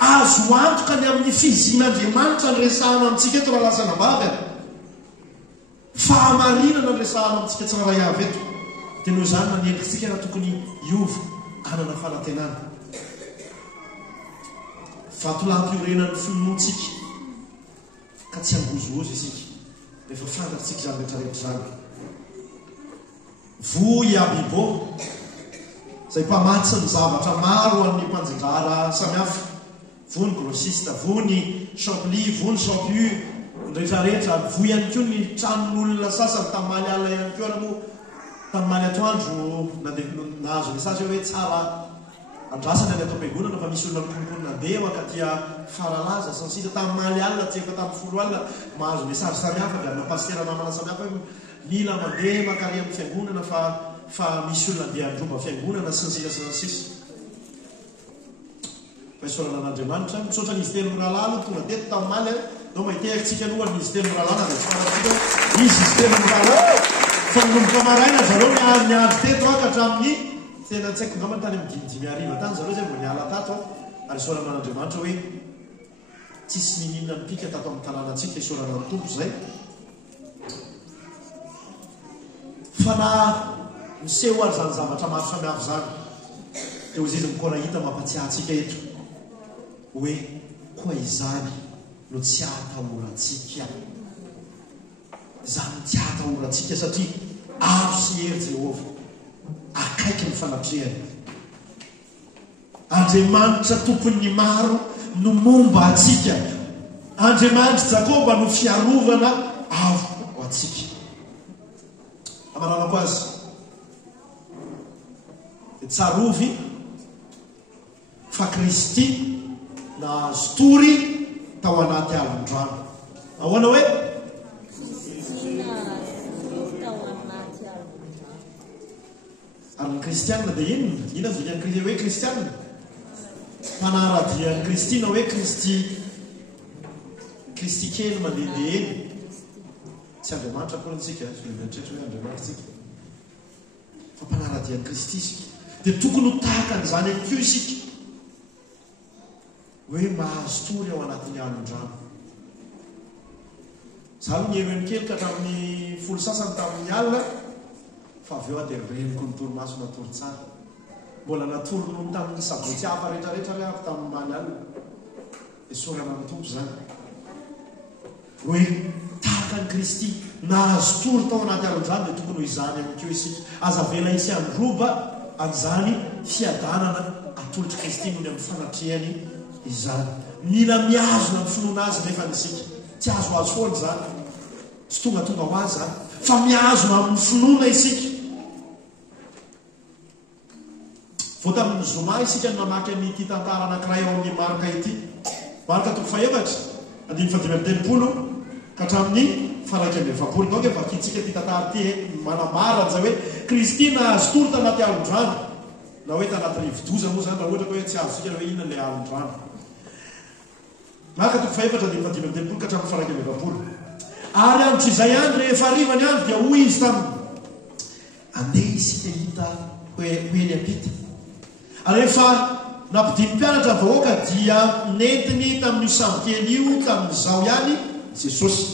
azo antoka ny amin'ny fizin'Andriamanitra ny resahana amintsika eto raha lasana ambavy ary fahamarinana ny resahana amintsika tsy raha avy eto dia noho izany nanendritsika raha tokony iova anana fanantenana vatolampiorenan'ny finoantsika ka tsy angozozy isika rehefa fantatsika zany rehetrarehetra zany voy abibo zay mpamatsy ny zavatra maro amin'ny mpanjindrara samihafa vony grossiste vony champli vony champu ny rehetrarehetra voy ihany koa ny tranon'olona sasany tamimaly alina ihany koa aramo tamimaly atoandro nahazo message hoe tsara andrasany any atao am-piangonana fa misy olona mikonokony nandeha makatia faralaza sy ny sisa tamimaly alina tsy efa tamin'ny folo alina mahazo message samihafa avy amina pastera namana samihafa hoe mila mandeha makary amin'ny fiangonana fa misy olona andeha andromba fiangonana sy ny sisa sy ny sisa fa isorana an'Andriamanitra misaotra n'izy telo mirahalahy aloha tonga teto tamimaly nao mahiteritsika alohany izy telo mirahalahy na fanatsika izy telo mirahalahy fa minomboka maraina zareo miandro teto aka hatramin'ny tena tsy haiko ngamba tany amin'ny dimidimy ariva tany zareo zay vao niala tato ary isorana an'Andriamanitra hoe tsisy nininona nipika tato amin'ny tanànatsika isorana ny tompo zay fa na miseho ary zany zavatra maro samihafa zany dia ozy izy mikoraita mampatsiahatsika eto hoe koa izany no tsy atahorantsika zany tsy atahorantsika satria aro sy hery Jehova akaiky ny fanatrehany Andriamanitra tompony maro no momba atsika Andriamanitra Jakoba no fiarovana avo ho atsika amaranako azy dia tsarovy fa Kristy na story tao anaty alon-drano ahoana hoe ary ny kristianina dia inona dia hoe kristianina manaradian'ny kristina hoe kristi kely mandehandeha eny tsy andriamanitra akorantsika lebetrehtra hoe andriamanitsika fa mpanaradian'ny kristy isika dia tokony ho tahaka an'izany any keo isika hoe mahazo tory ao anatin'ny alon-drano zaho ny heroeny kely ka hatramin'ny folo sasany tamin'ny alina fa avy eo a dia reniko ny toromaso natory tsara mbola natorono tamin'ny sabotsy hafa rehetrarehetra re avy tamin'ny maly alina esorana ny tompo zany hoe tahaka ny kristy nahazo tory tao anaty alon-drano dia tokony ho izany amikeo isika aza vela isy androba an'izany fiadanana atolotry kristy noho ny amin'ny fanatrehany izany mila miazona ny finoana azy nefa nisika tsy azo azo foany zany tsy tonga ho azy zany fa miazona amin'ny finoana isika vao tamin'ny zoma isika ny mamaky an'ity tantara anankiray ao amin'ny marika ity marika toko faefatra 5:10 ka hatramin'ny faraika amby 20 nao ke vakitsika ty tantara ty manamara zay hoe kristy nahazo tory tanaty alon-drano na hoe tanaty rivodoza moa zany raha ohatra ka hoe tsy azosika hoe inona le alon-drano marika toko faefatra 5:10 ka hatramin'ny faraika amby 20 ary andro izay andro rehefa arivany andro dia hoy izy taminy andeha isika hita hoe eny ampita rehefa nampidimy mpianatra vahoaka dia netiny tamin'io samokely io tamin'izao ihany jesosy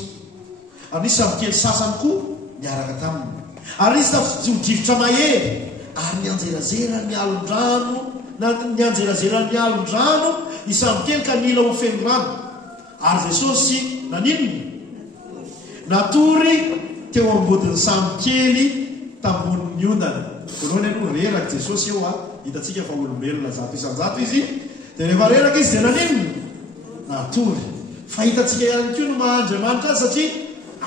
ary nisy samokely sasany koa miaraka taminy ary nisy tafijodrivotra mahery ary nianjerazera ny alon-drano ny alon-drano ny samokely ka nila ho feno rano ary jesosy naninony natory teo ambodin'ny samokely tamboniny ondana voalohany aloha reraka jesosy eo hitatsika fa olombelona zato isanjato izy dia rehefa reraka izy dia naninony natory fa hitatsika ihany keo no mahandriamanitra azy satria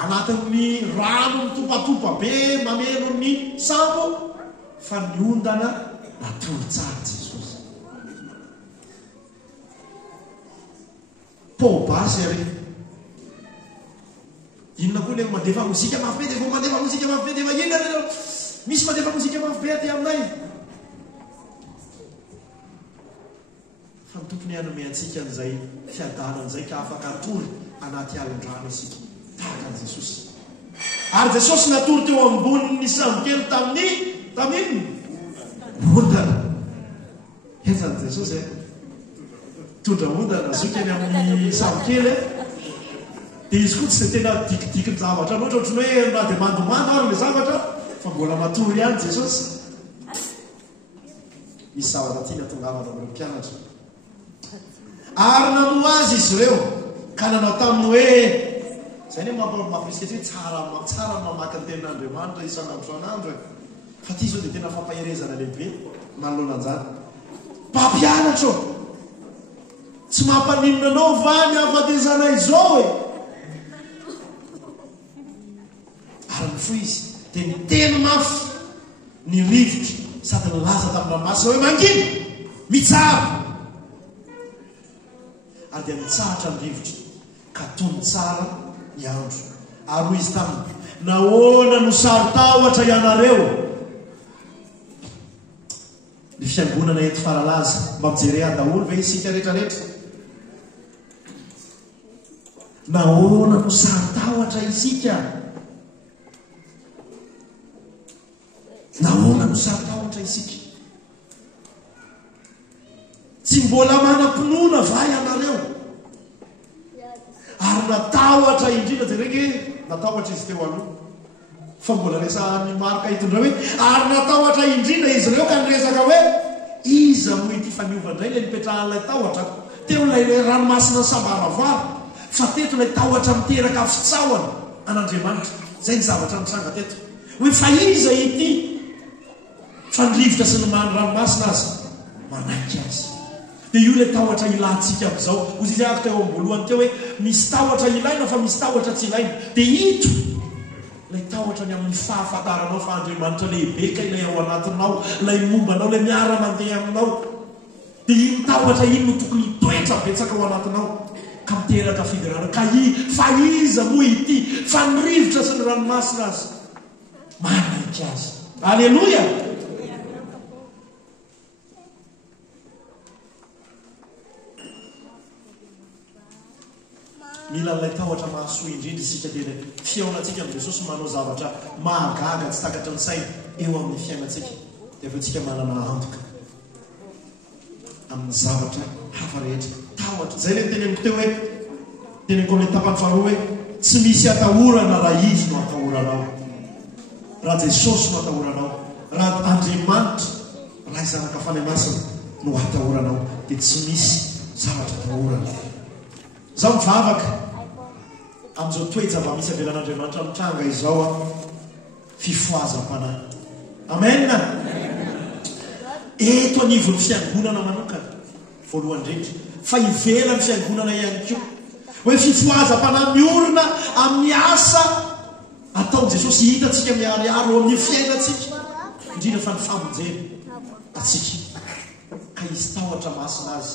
anatin'ny rano mitopatopa be mameno ny sambo fa ny ondana natory tsara jesosy pobasy ary inona koa le mandefa mozika mafy be dia vao mandefa mozika mafy be dia fa inona misy mandefa mozika mafy be aty aminay fa ny tompony hanome antsika an'izay fiadanan'izay ka afaka atory anaty alon-drano isika tahaka an' jesosy ary jesosy natory teo amboniny samokely tamin'ny ondana ezany jesosy tondra ondana zokeny amin'ny samokely dia izy koa tsy dia tena dikidiki ny zavatra loatra ohatrany hoe na dia mandomando ary le zavatra fa mbola matory ihany jesosy misy zavatra tiana tongavana amin'ireo mpianatra ary nano azy izy ireo ka nanao taminy hoe zay ne mampisika hoe tsara mamaky ny tenin'andriamanitra isan'andro anandro fa ty zao dia tena fampaherezana lehibe manoloanan'izany mpampianatra tsy mampaninona anao va ny afatezana izao ary ny fo izy dia niteny mafy ny rivotra sady nilaza tamin'ny ranomasina hoe mangina mitsara ary dia mitsahatra ny rivotra ka tony tsara ny andro ary hoy izy taminy nahoana no sarotahotra ianareo ny fiangonana ety faralaza mba mijerea daholo ve isika rehetrarehetra nahoana no sarotahotra isika nahoana no sarotahotra isika tsy mbola manam-pinoana va ianareo ary natahotra indrindra dia reny natahotra izy teo aloha fa mbola resany marika hitondra hoe ary natahotra indrindra izy ireo ka nyresaka hoe iza moa ity faniovandray lay nipetrahan'ilay tahotra teo lay ranomasina sambaravary fa teto lay tahotra miteraka fitsahoana an'andriamanitra zay ny zavatra nitranga teto hoe fa iza ity fa nyrivotra sy ny many ranomasina azy manaiky azy dia io lay tahotra ilantsika am'izao ozy izy ako teo amboalohany teo hoe misy tahotra ilaina fa misy tahotra tsy ilaina dia ito lay tahotra ny amin'ny fahafantaranao fa andriamanitra lehibe ka ilay ao anatinao lay mombanao lay miara-mandeha aminao dia iny tahotra iny no tokony toetra betsaka ao anatinao ka miteraka fidirana ka fa iza moa ity fa nyrivotra sy ny ranomasina azy manaiky azy alleloia ilan'ilay tahotra mahasoa indrindra isika tena fiaonantsika amin'i Jesosy manao zavatra mahagaga tsy takatra ny saina eo amin'ny fiainantsika dia efa tsika manana antoka amin'ny zavatra hafa rehetra tahotra zay le teny amiko teo hoe tenenko amin'ny tapany faharoa hoe tsy misy atahorana raha izy no atahoranao raha Jesosy no atahoranao raha Andriamanitra raha izanaka fanamasina no atahoranao dia tsy misy zavatra atahorana zaho mivavaka amin'izao toe-java-misy avelan'Andriamanitra mitranga izao fifoazam-panahy amen eto anivon'ny fiangonana manokana voalohany indrindra fa ivelan'ny fiangonana ihany koa hoe fifoazam-panahy miorina amin'ny asa ataon' Jesosy hitantsika miariary eo amin'ny fiainantsika indrindra fa ny famonjena atsika ka izy tahotra masina azy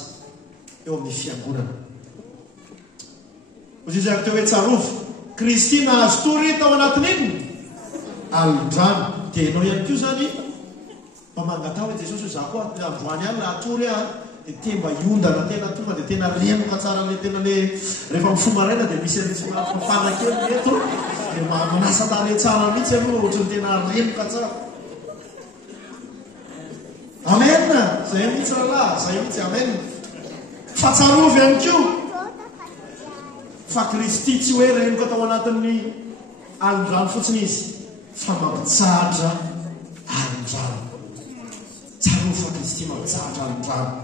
eo amin'ny fiangonana ozy izy ako teo hoe tsarovo Kristy nahazo tory tao anatin'iny alondrano dia enao ihany koa zany mba mangatao hoe Jesosy za koa androany any atory dia temba iondana tena tonga dia tena remoka tsara le tena le rehefa mifomaraina dia misy fafana kely eto dia manasa tare tsara mihitsy aloha ohatrany tena remoka tsara amen zay mihitsy rahalahy zay mihitsy amen fa tsarovy ihany koa fa Kristy tsy hoe remoka tao anatin'ny alondrano fotsiny izy fa mampitsahatra alondrano tsarovy fa Kristy mampitsahatra alondrano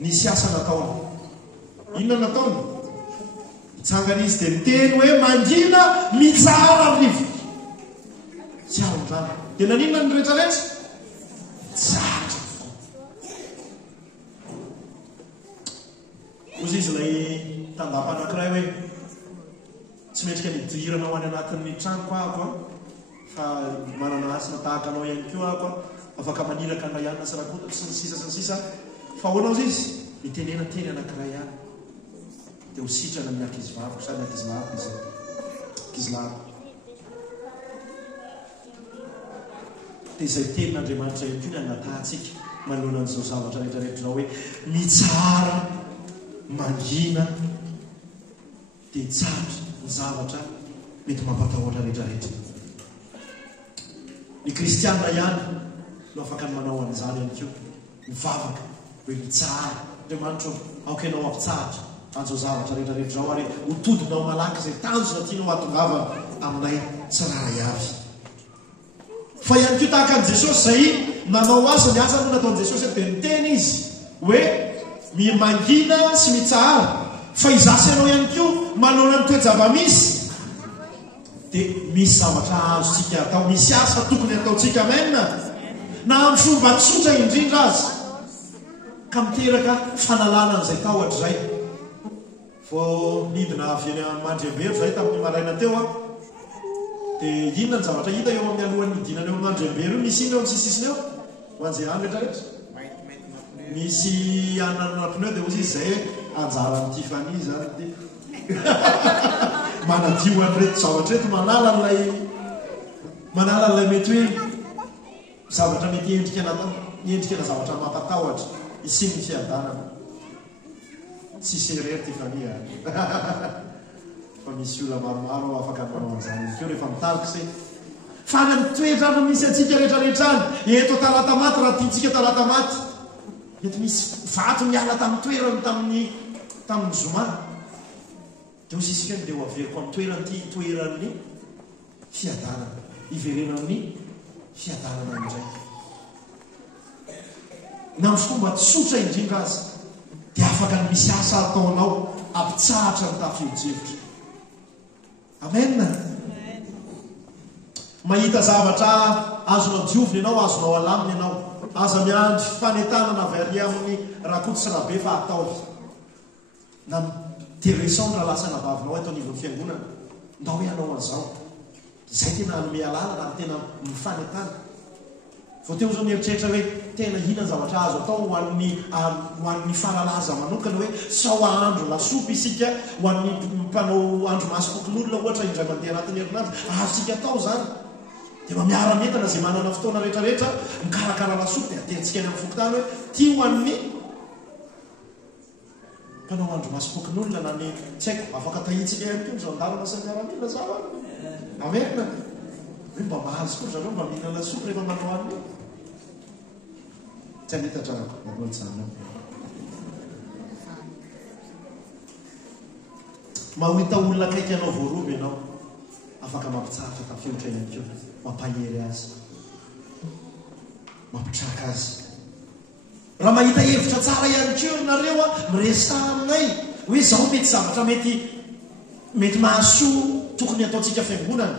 nisy asa nataony inona nataony itsangana izy dia miteny hoe mangina mitsara rivo tsy alondrano dia naninona ny rehetrarehetra tsara ozy izy lay tandapa anankiray hoe tsy metrika nidirana ho any anatin'ny tranoko ahako fa manana asina tahaka anao ihany koa ahako afaka manilaka anay ihany sy rakota sy ny sisa fa hoanao izy mitenena teny anankiray ihany dia ho sitrana amin'ny ankizivaviko sady ankizivaviko izy ankizilavo dia izay tenin'Andriamanitra ihany koa ny anatahantsika manoloana an'izao zavatra rehetrarehetra zao hoe mitsara mangina dia tsara ny zavatra mety mampatahotra rehetrarehetra ny kristianina ihany no afaka ny manao an'izany ihany koa mivavaka hoe mitsara Andriamanitra aoka ianao ampitsahatra an'izao zavatra rehetrarehetra zao ary hotodinao malaky izay tanjona tianao atongavana aminay tsiraray avy fa ihany koa tahaka an' Jesosy zay nanao asa ny asa no nataon' Jesosy dia miteny izy hoe mangina sy mitsara fa izasy ianao ihany koa manona ny toe-java-misy dia misy zavatra azontsika atao misy asa tokony ataontsika amen na amin'ny fomba tsotra indrindra azy ka miteraka fanalana an'izay tahotra zay vao nidina avy eny Mandrembero zay tamin'ny maraina teo dia inona ny zavatra hita eo amin'ny alohan'ny midinana eo Mandrembero misy iny eo amin'ny sisisiny eo ho an'izay any rehetrarehetra misy anana pneu dia ozy izy zay anjara amin'ity fani zany dia manadio an'reto zavatra reto manala n'ilay mety hoe zavatra mety endrikana zavatra mampatahotra isiny ny fiadanana tsy serery ty fani fa misy olona maromaro afaka manao an'izany keo rehefa mitariky se fa na mitoetrana misy atsika rehetrarehetra any eto talata maty raha tiantsika talata maty mety misy vato miala tamin'ny toerany tamin'ny zoma dia ozy isika dia ho averiko amin'ny toerany toeran'ny fiadanana iverenan'ny fiadanana indray na ny fomba tsotra indrindra azy dia afaka ny misy asa ataonao ampitsahatra ny tafio-jevitra amen mahita zavatra azonao diovina ianao azonao alamina ianao aza miandry fanentanana avy ary amin'ny rakoto sy rahabe fa ataovy na intéressant raha lasa navavinao eto anivon'ny fiangonana ndao hoe anao an'izao izay tena anome alala ary tena mifanentana vao teo zao mieritreritra hoe tena hinan zavatra azo atao ho an'ny faralaza manokana hoe sao ahandro lasopy isika ho an'ny mpanao andro masokokon'olona ohatra indray mandeha anatin'ny herinandro azontsika atao zany dia mamiara-metana zay manana fotoana rehetrarehetra mikarakara lasopy dia atentsika any amin'ny fokotany hoe tia ho an'ny kanao andro masopokin'olona na ny tsy haiko afaka tahitsika ihany koa zandarana sy miaramila zaho amena hoe mba mahazo koa zareo mba mihinana lasopy rehefa manao anio tsy anitadrarako nanolotsana mahita olona akaiky anao voaroby ianao afaka mampitsaratra tafiotra ihany koa mampahery azy mampitraka azy raha mahita hevitra tsara ihany keo nareo a miresaha aminay hoe zaho mety zavatra mety mahasoa tokony ataontsika fiangonana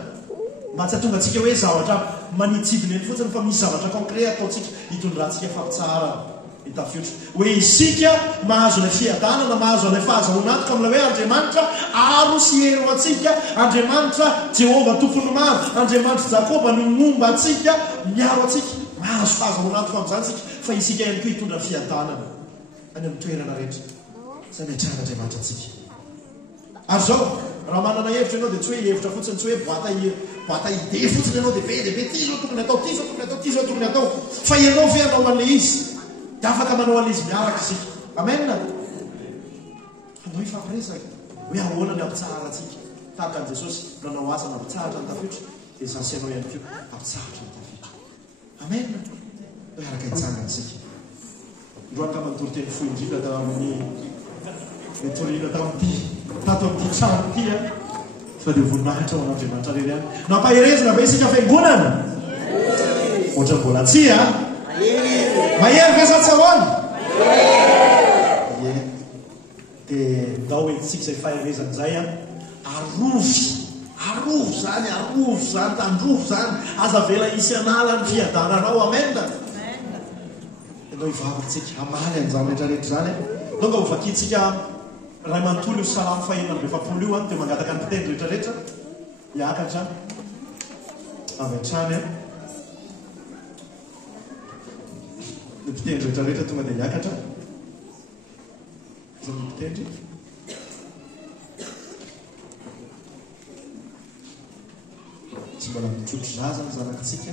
mba tsy atonga antsika hoe zavatra manitsidiny eny fotsiny fa misy zavatra concret ataontsika hitondrantsika fampitsara hitafiotra hoe isika mahazo ilay fiadanana mahazo ilay fahazahonatika amilay hoe Andriamanitra aro sy hero atsika Andriamanitra Jehova tompony maro Andriamanitra Jakoba no momba atsika miaro atsika mahazo fahazahonatika amin'izany tsika fa isika ihany koa hitondra fiadanana any amin'ny toerana rehetra zany atrana Andriamanitra atsika ary zao raha manana hevitra ianao dia tsy hoe hevitra fotsiny tsy hoe boata ide fotsiny ianao dia be ty zao tokony atao ty zao tokony atao ty zao tokony atao fa ianao ve anao an'le izy dia afaka manao an'izy miaraka isika amena anao ifampiresaka hoe ahoana ny ampitsahatra atsika tahaka an' Jesosy nanao asa na ampitsahatra ny tafiotra dia zasy ianao ihany koa ampitsahatra ny tafiotra amena hoe araka hitsangana isika ndroanka manotoryteny fo indrindra tao amin'ny metorina tao amin'ity tato amin'ity trano ity a fa dia voninahitra ao an'Andriamanitra rery any nampaherezina va isika fiangonana ohatra mbola tsy a mahery vesa tsy ahoana ie dia ndao entsika izay faherezana izay a arovy zany tandrovy zany aza vela isy anala ny fiadananao amena ianao ivavatsika amaly an'izany rehetrarehetra zany donka hovakitsika ray manontolo io salamo fahenina be fapolo io dia mangataka ny mpitendry rehetrarehetra hiakatra avy an-trany a ny mpitendry rehetrarehetra tonga dia hiakatra zany mpitendry tsy mbola mitrotro zaza ny zanakitsika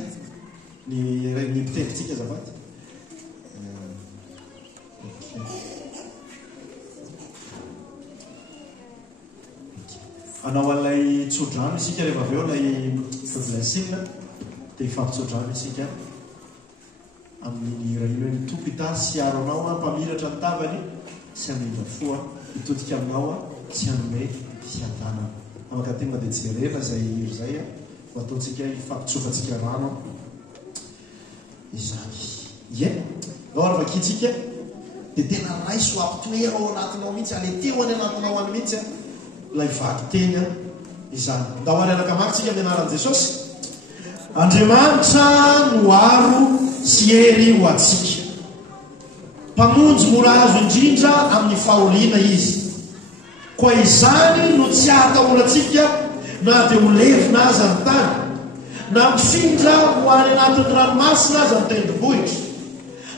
ny mpitendritsika zavaty anao an'ilay tsodrano isika rehefa avy eo lay fivlasina dia ifampitsodrano isika amin'ny raha ino hoe ny tompo hitasy aro anao a mpamiratra ny tavany sy amindra foa hitodika aminao a tsy anome fiadanana amaka tena dia jerena zay iry zay a ho ataontsika ifampitsofatsika rano izany ie ao arovakitsika dia tena raiso ampitoera ao anatinao mihitsy aleteo any anatinao any mihitsy a lay vaky teny a izany ndao ary anakamakytsika mianaran'i Jesosy Andriamanitra no aro sy hery ho atsika mpamonjy mora azo indrindra amin'ny faholiana izy koa izany no tsy ahatahorantsika na dia ho levina aza ny tany na mifindra ho any anatin'ny ranomasina aza ny tendrombohitra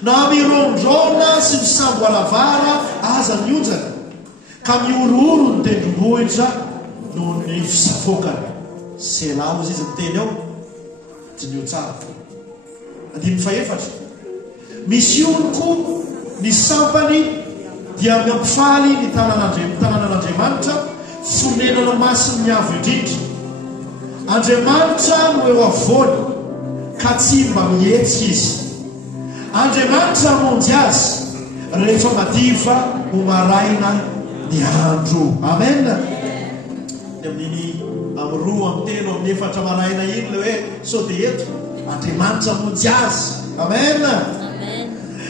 na mirondrona sy misambo alavara aza ny onjana ka miorooro ny tendrombohitra no ny fisafokana sela ozy izy nyteny ao tsy nio tsara andimy faefatra misy oniko ny sampany dia miampifaly ny tanànan'Andriamanitra fonenana masiny ny avo indrindra Andriamanitra no eo avoany ka tsy mba mihetsy izy Andriamanitra monjy azy rehefa madiva ho maraina ny andro amen ny amin'iny amin'ny roa amin'ny telo amin'ny efatra maraina iny le hoe so dia eto Andriamanitra monjy azy amen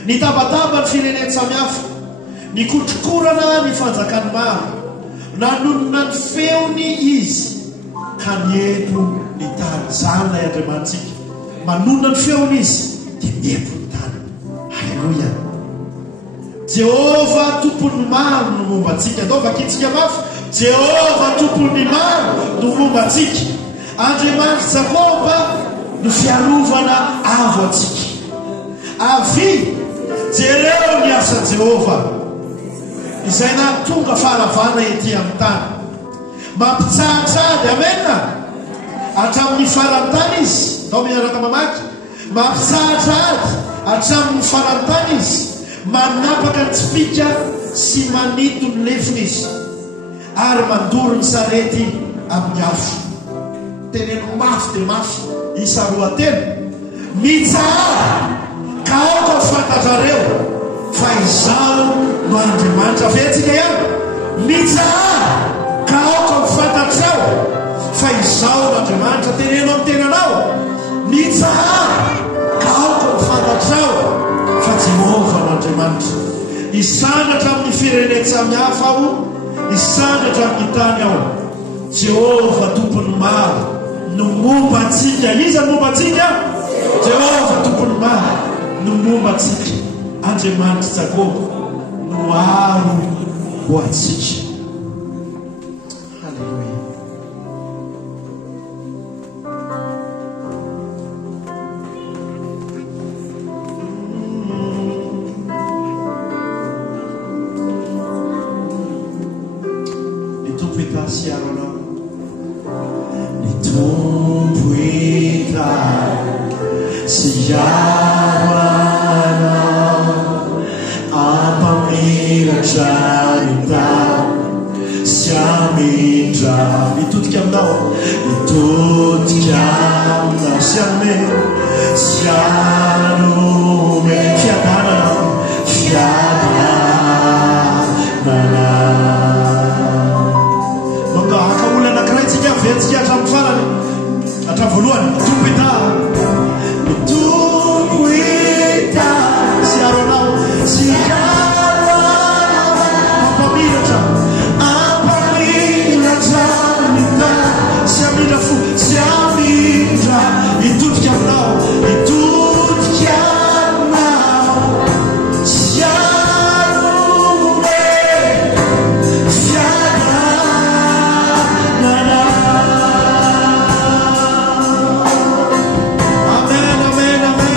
ny tabataba ny fireneny samihafa ny kotrokorana ny fanjakany maro nanonona ny feony izy ka miempo ny tany zany lay Andriamanitsika manonona ny feony izy dia miempo ny tany halleloia Jehova tompony maro no momba antsika ndao vakitsika mafy Jehova tompony maro no momba antsika Andriamanitra Jakoba no fiarovana avo antsika avy jereo ny asa Jehova izay na tonga fahalavana ety amin'ny tany mampitsahatrady amena hatramin'ny farantany izy ndao miaraka mamaky mampitsahatrady hatramin'ny farantany izy manapaka ny tsipika sy manito ny lefiny izy ary mandoro ny sarety amin'ny afo. Teneno mafy dia mafy isa roatelo. Mijaha ka aoko fantatrareo fa izaho no Andriamanitra. Fetsika ihany. Mijaha ka aoko fantatrao fa izaho no Andriamanitra. Teneno amin'ny tenanao. Mijaha ka aoko fantatrao fa Jehova no Andriamanitra. Isandratra amin'ny firenena samihafa aho, isandratra amin'ny tany aho. Jehova tompony maro no momba antsika. Iza momba antsika? Jehova tompony maro no momba antsika. Andriamanitra Jakoba no aro ho antsika. Halleluja. Ny tompo hita siaro anao. Ny tompo hita siaro anao, ampamiratra ny tany sy amindra. Mitodika aminao, mitodika aminao sy anome fiadanana, fiadanana. Mangahaka olona anankiray tsika vetsika hatramin'ny farany, hatramin'ny voalohany. Tompo hita, tompo hita siaro anao, siaro anao, ampamiratra ny tany sy amindra fo, sy amindra. Mitodika aminao, mitodika aminao sy anome fiadanana. Amen, amen, amen.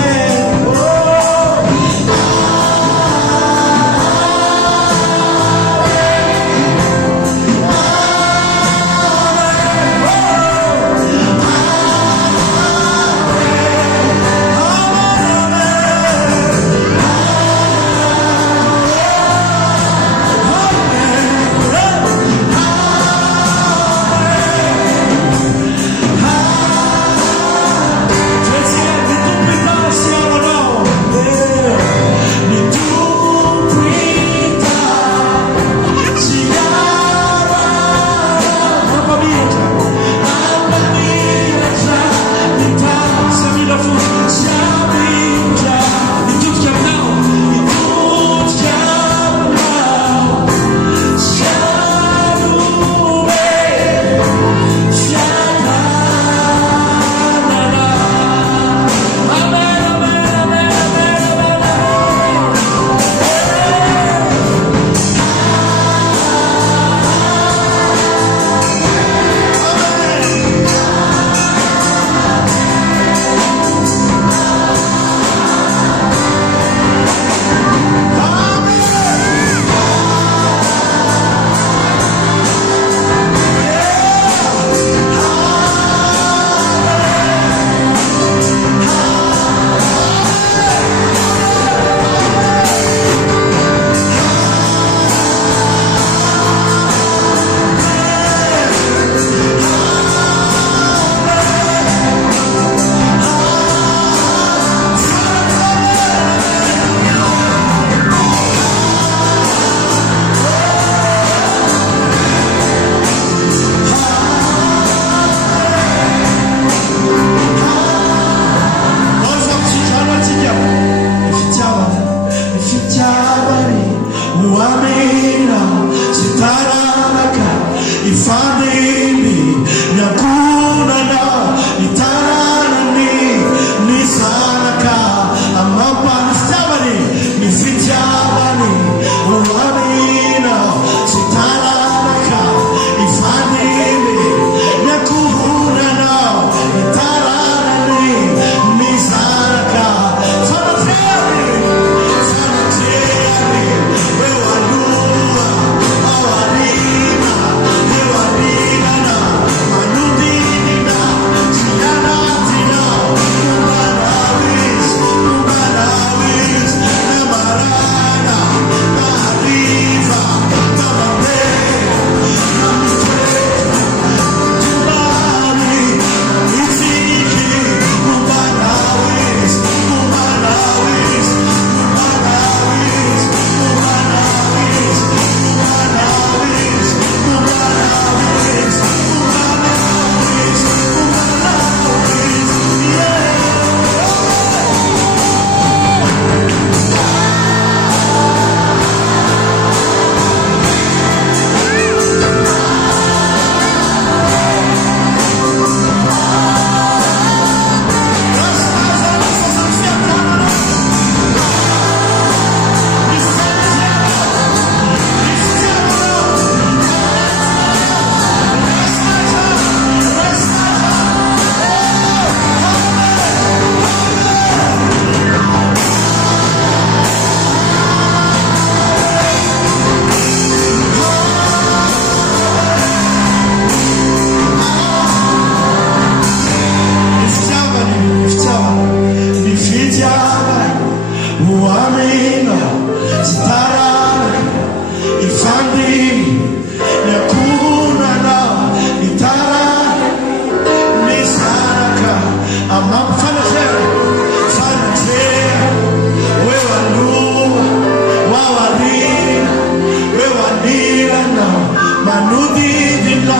manodidina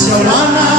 sy ao ana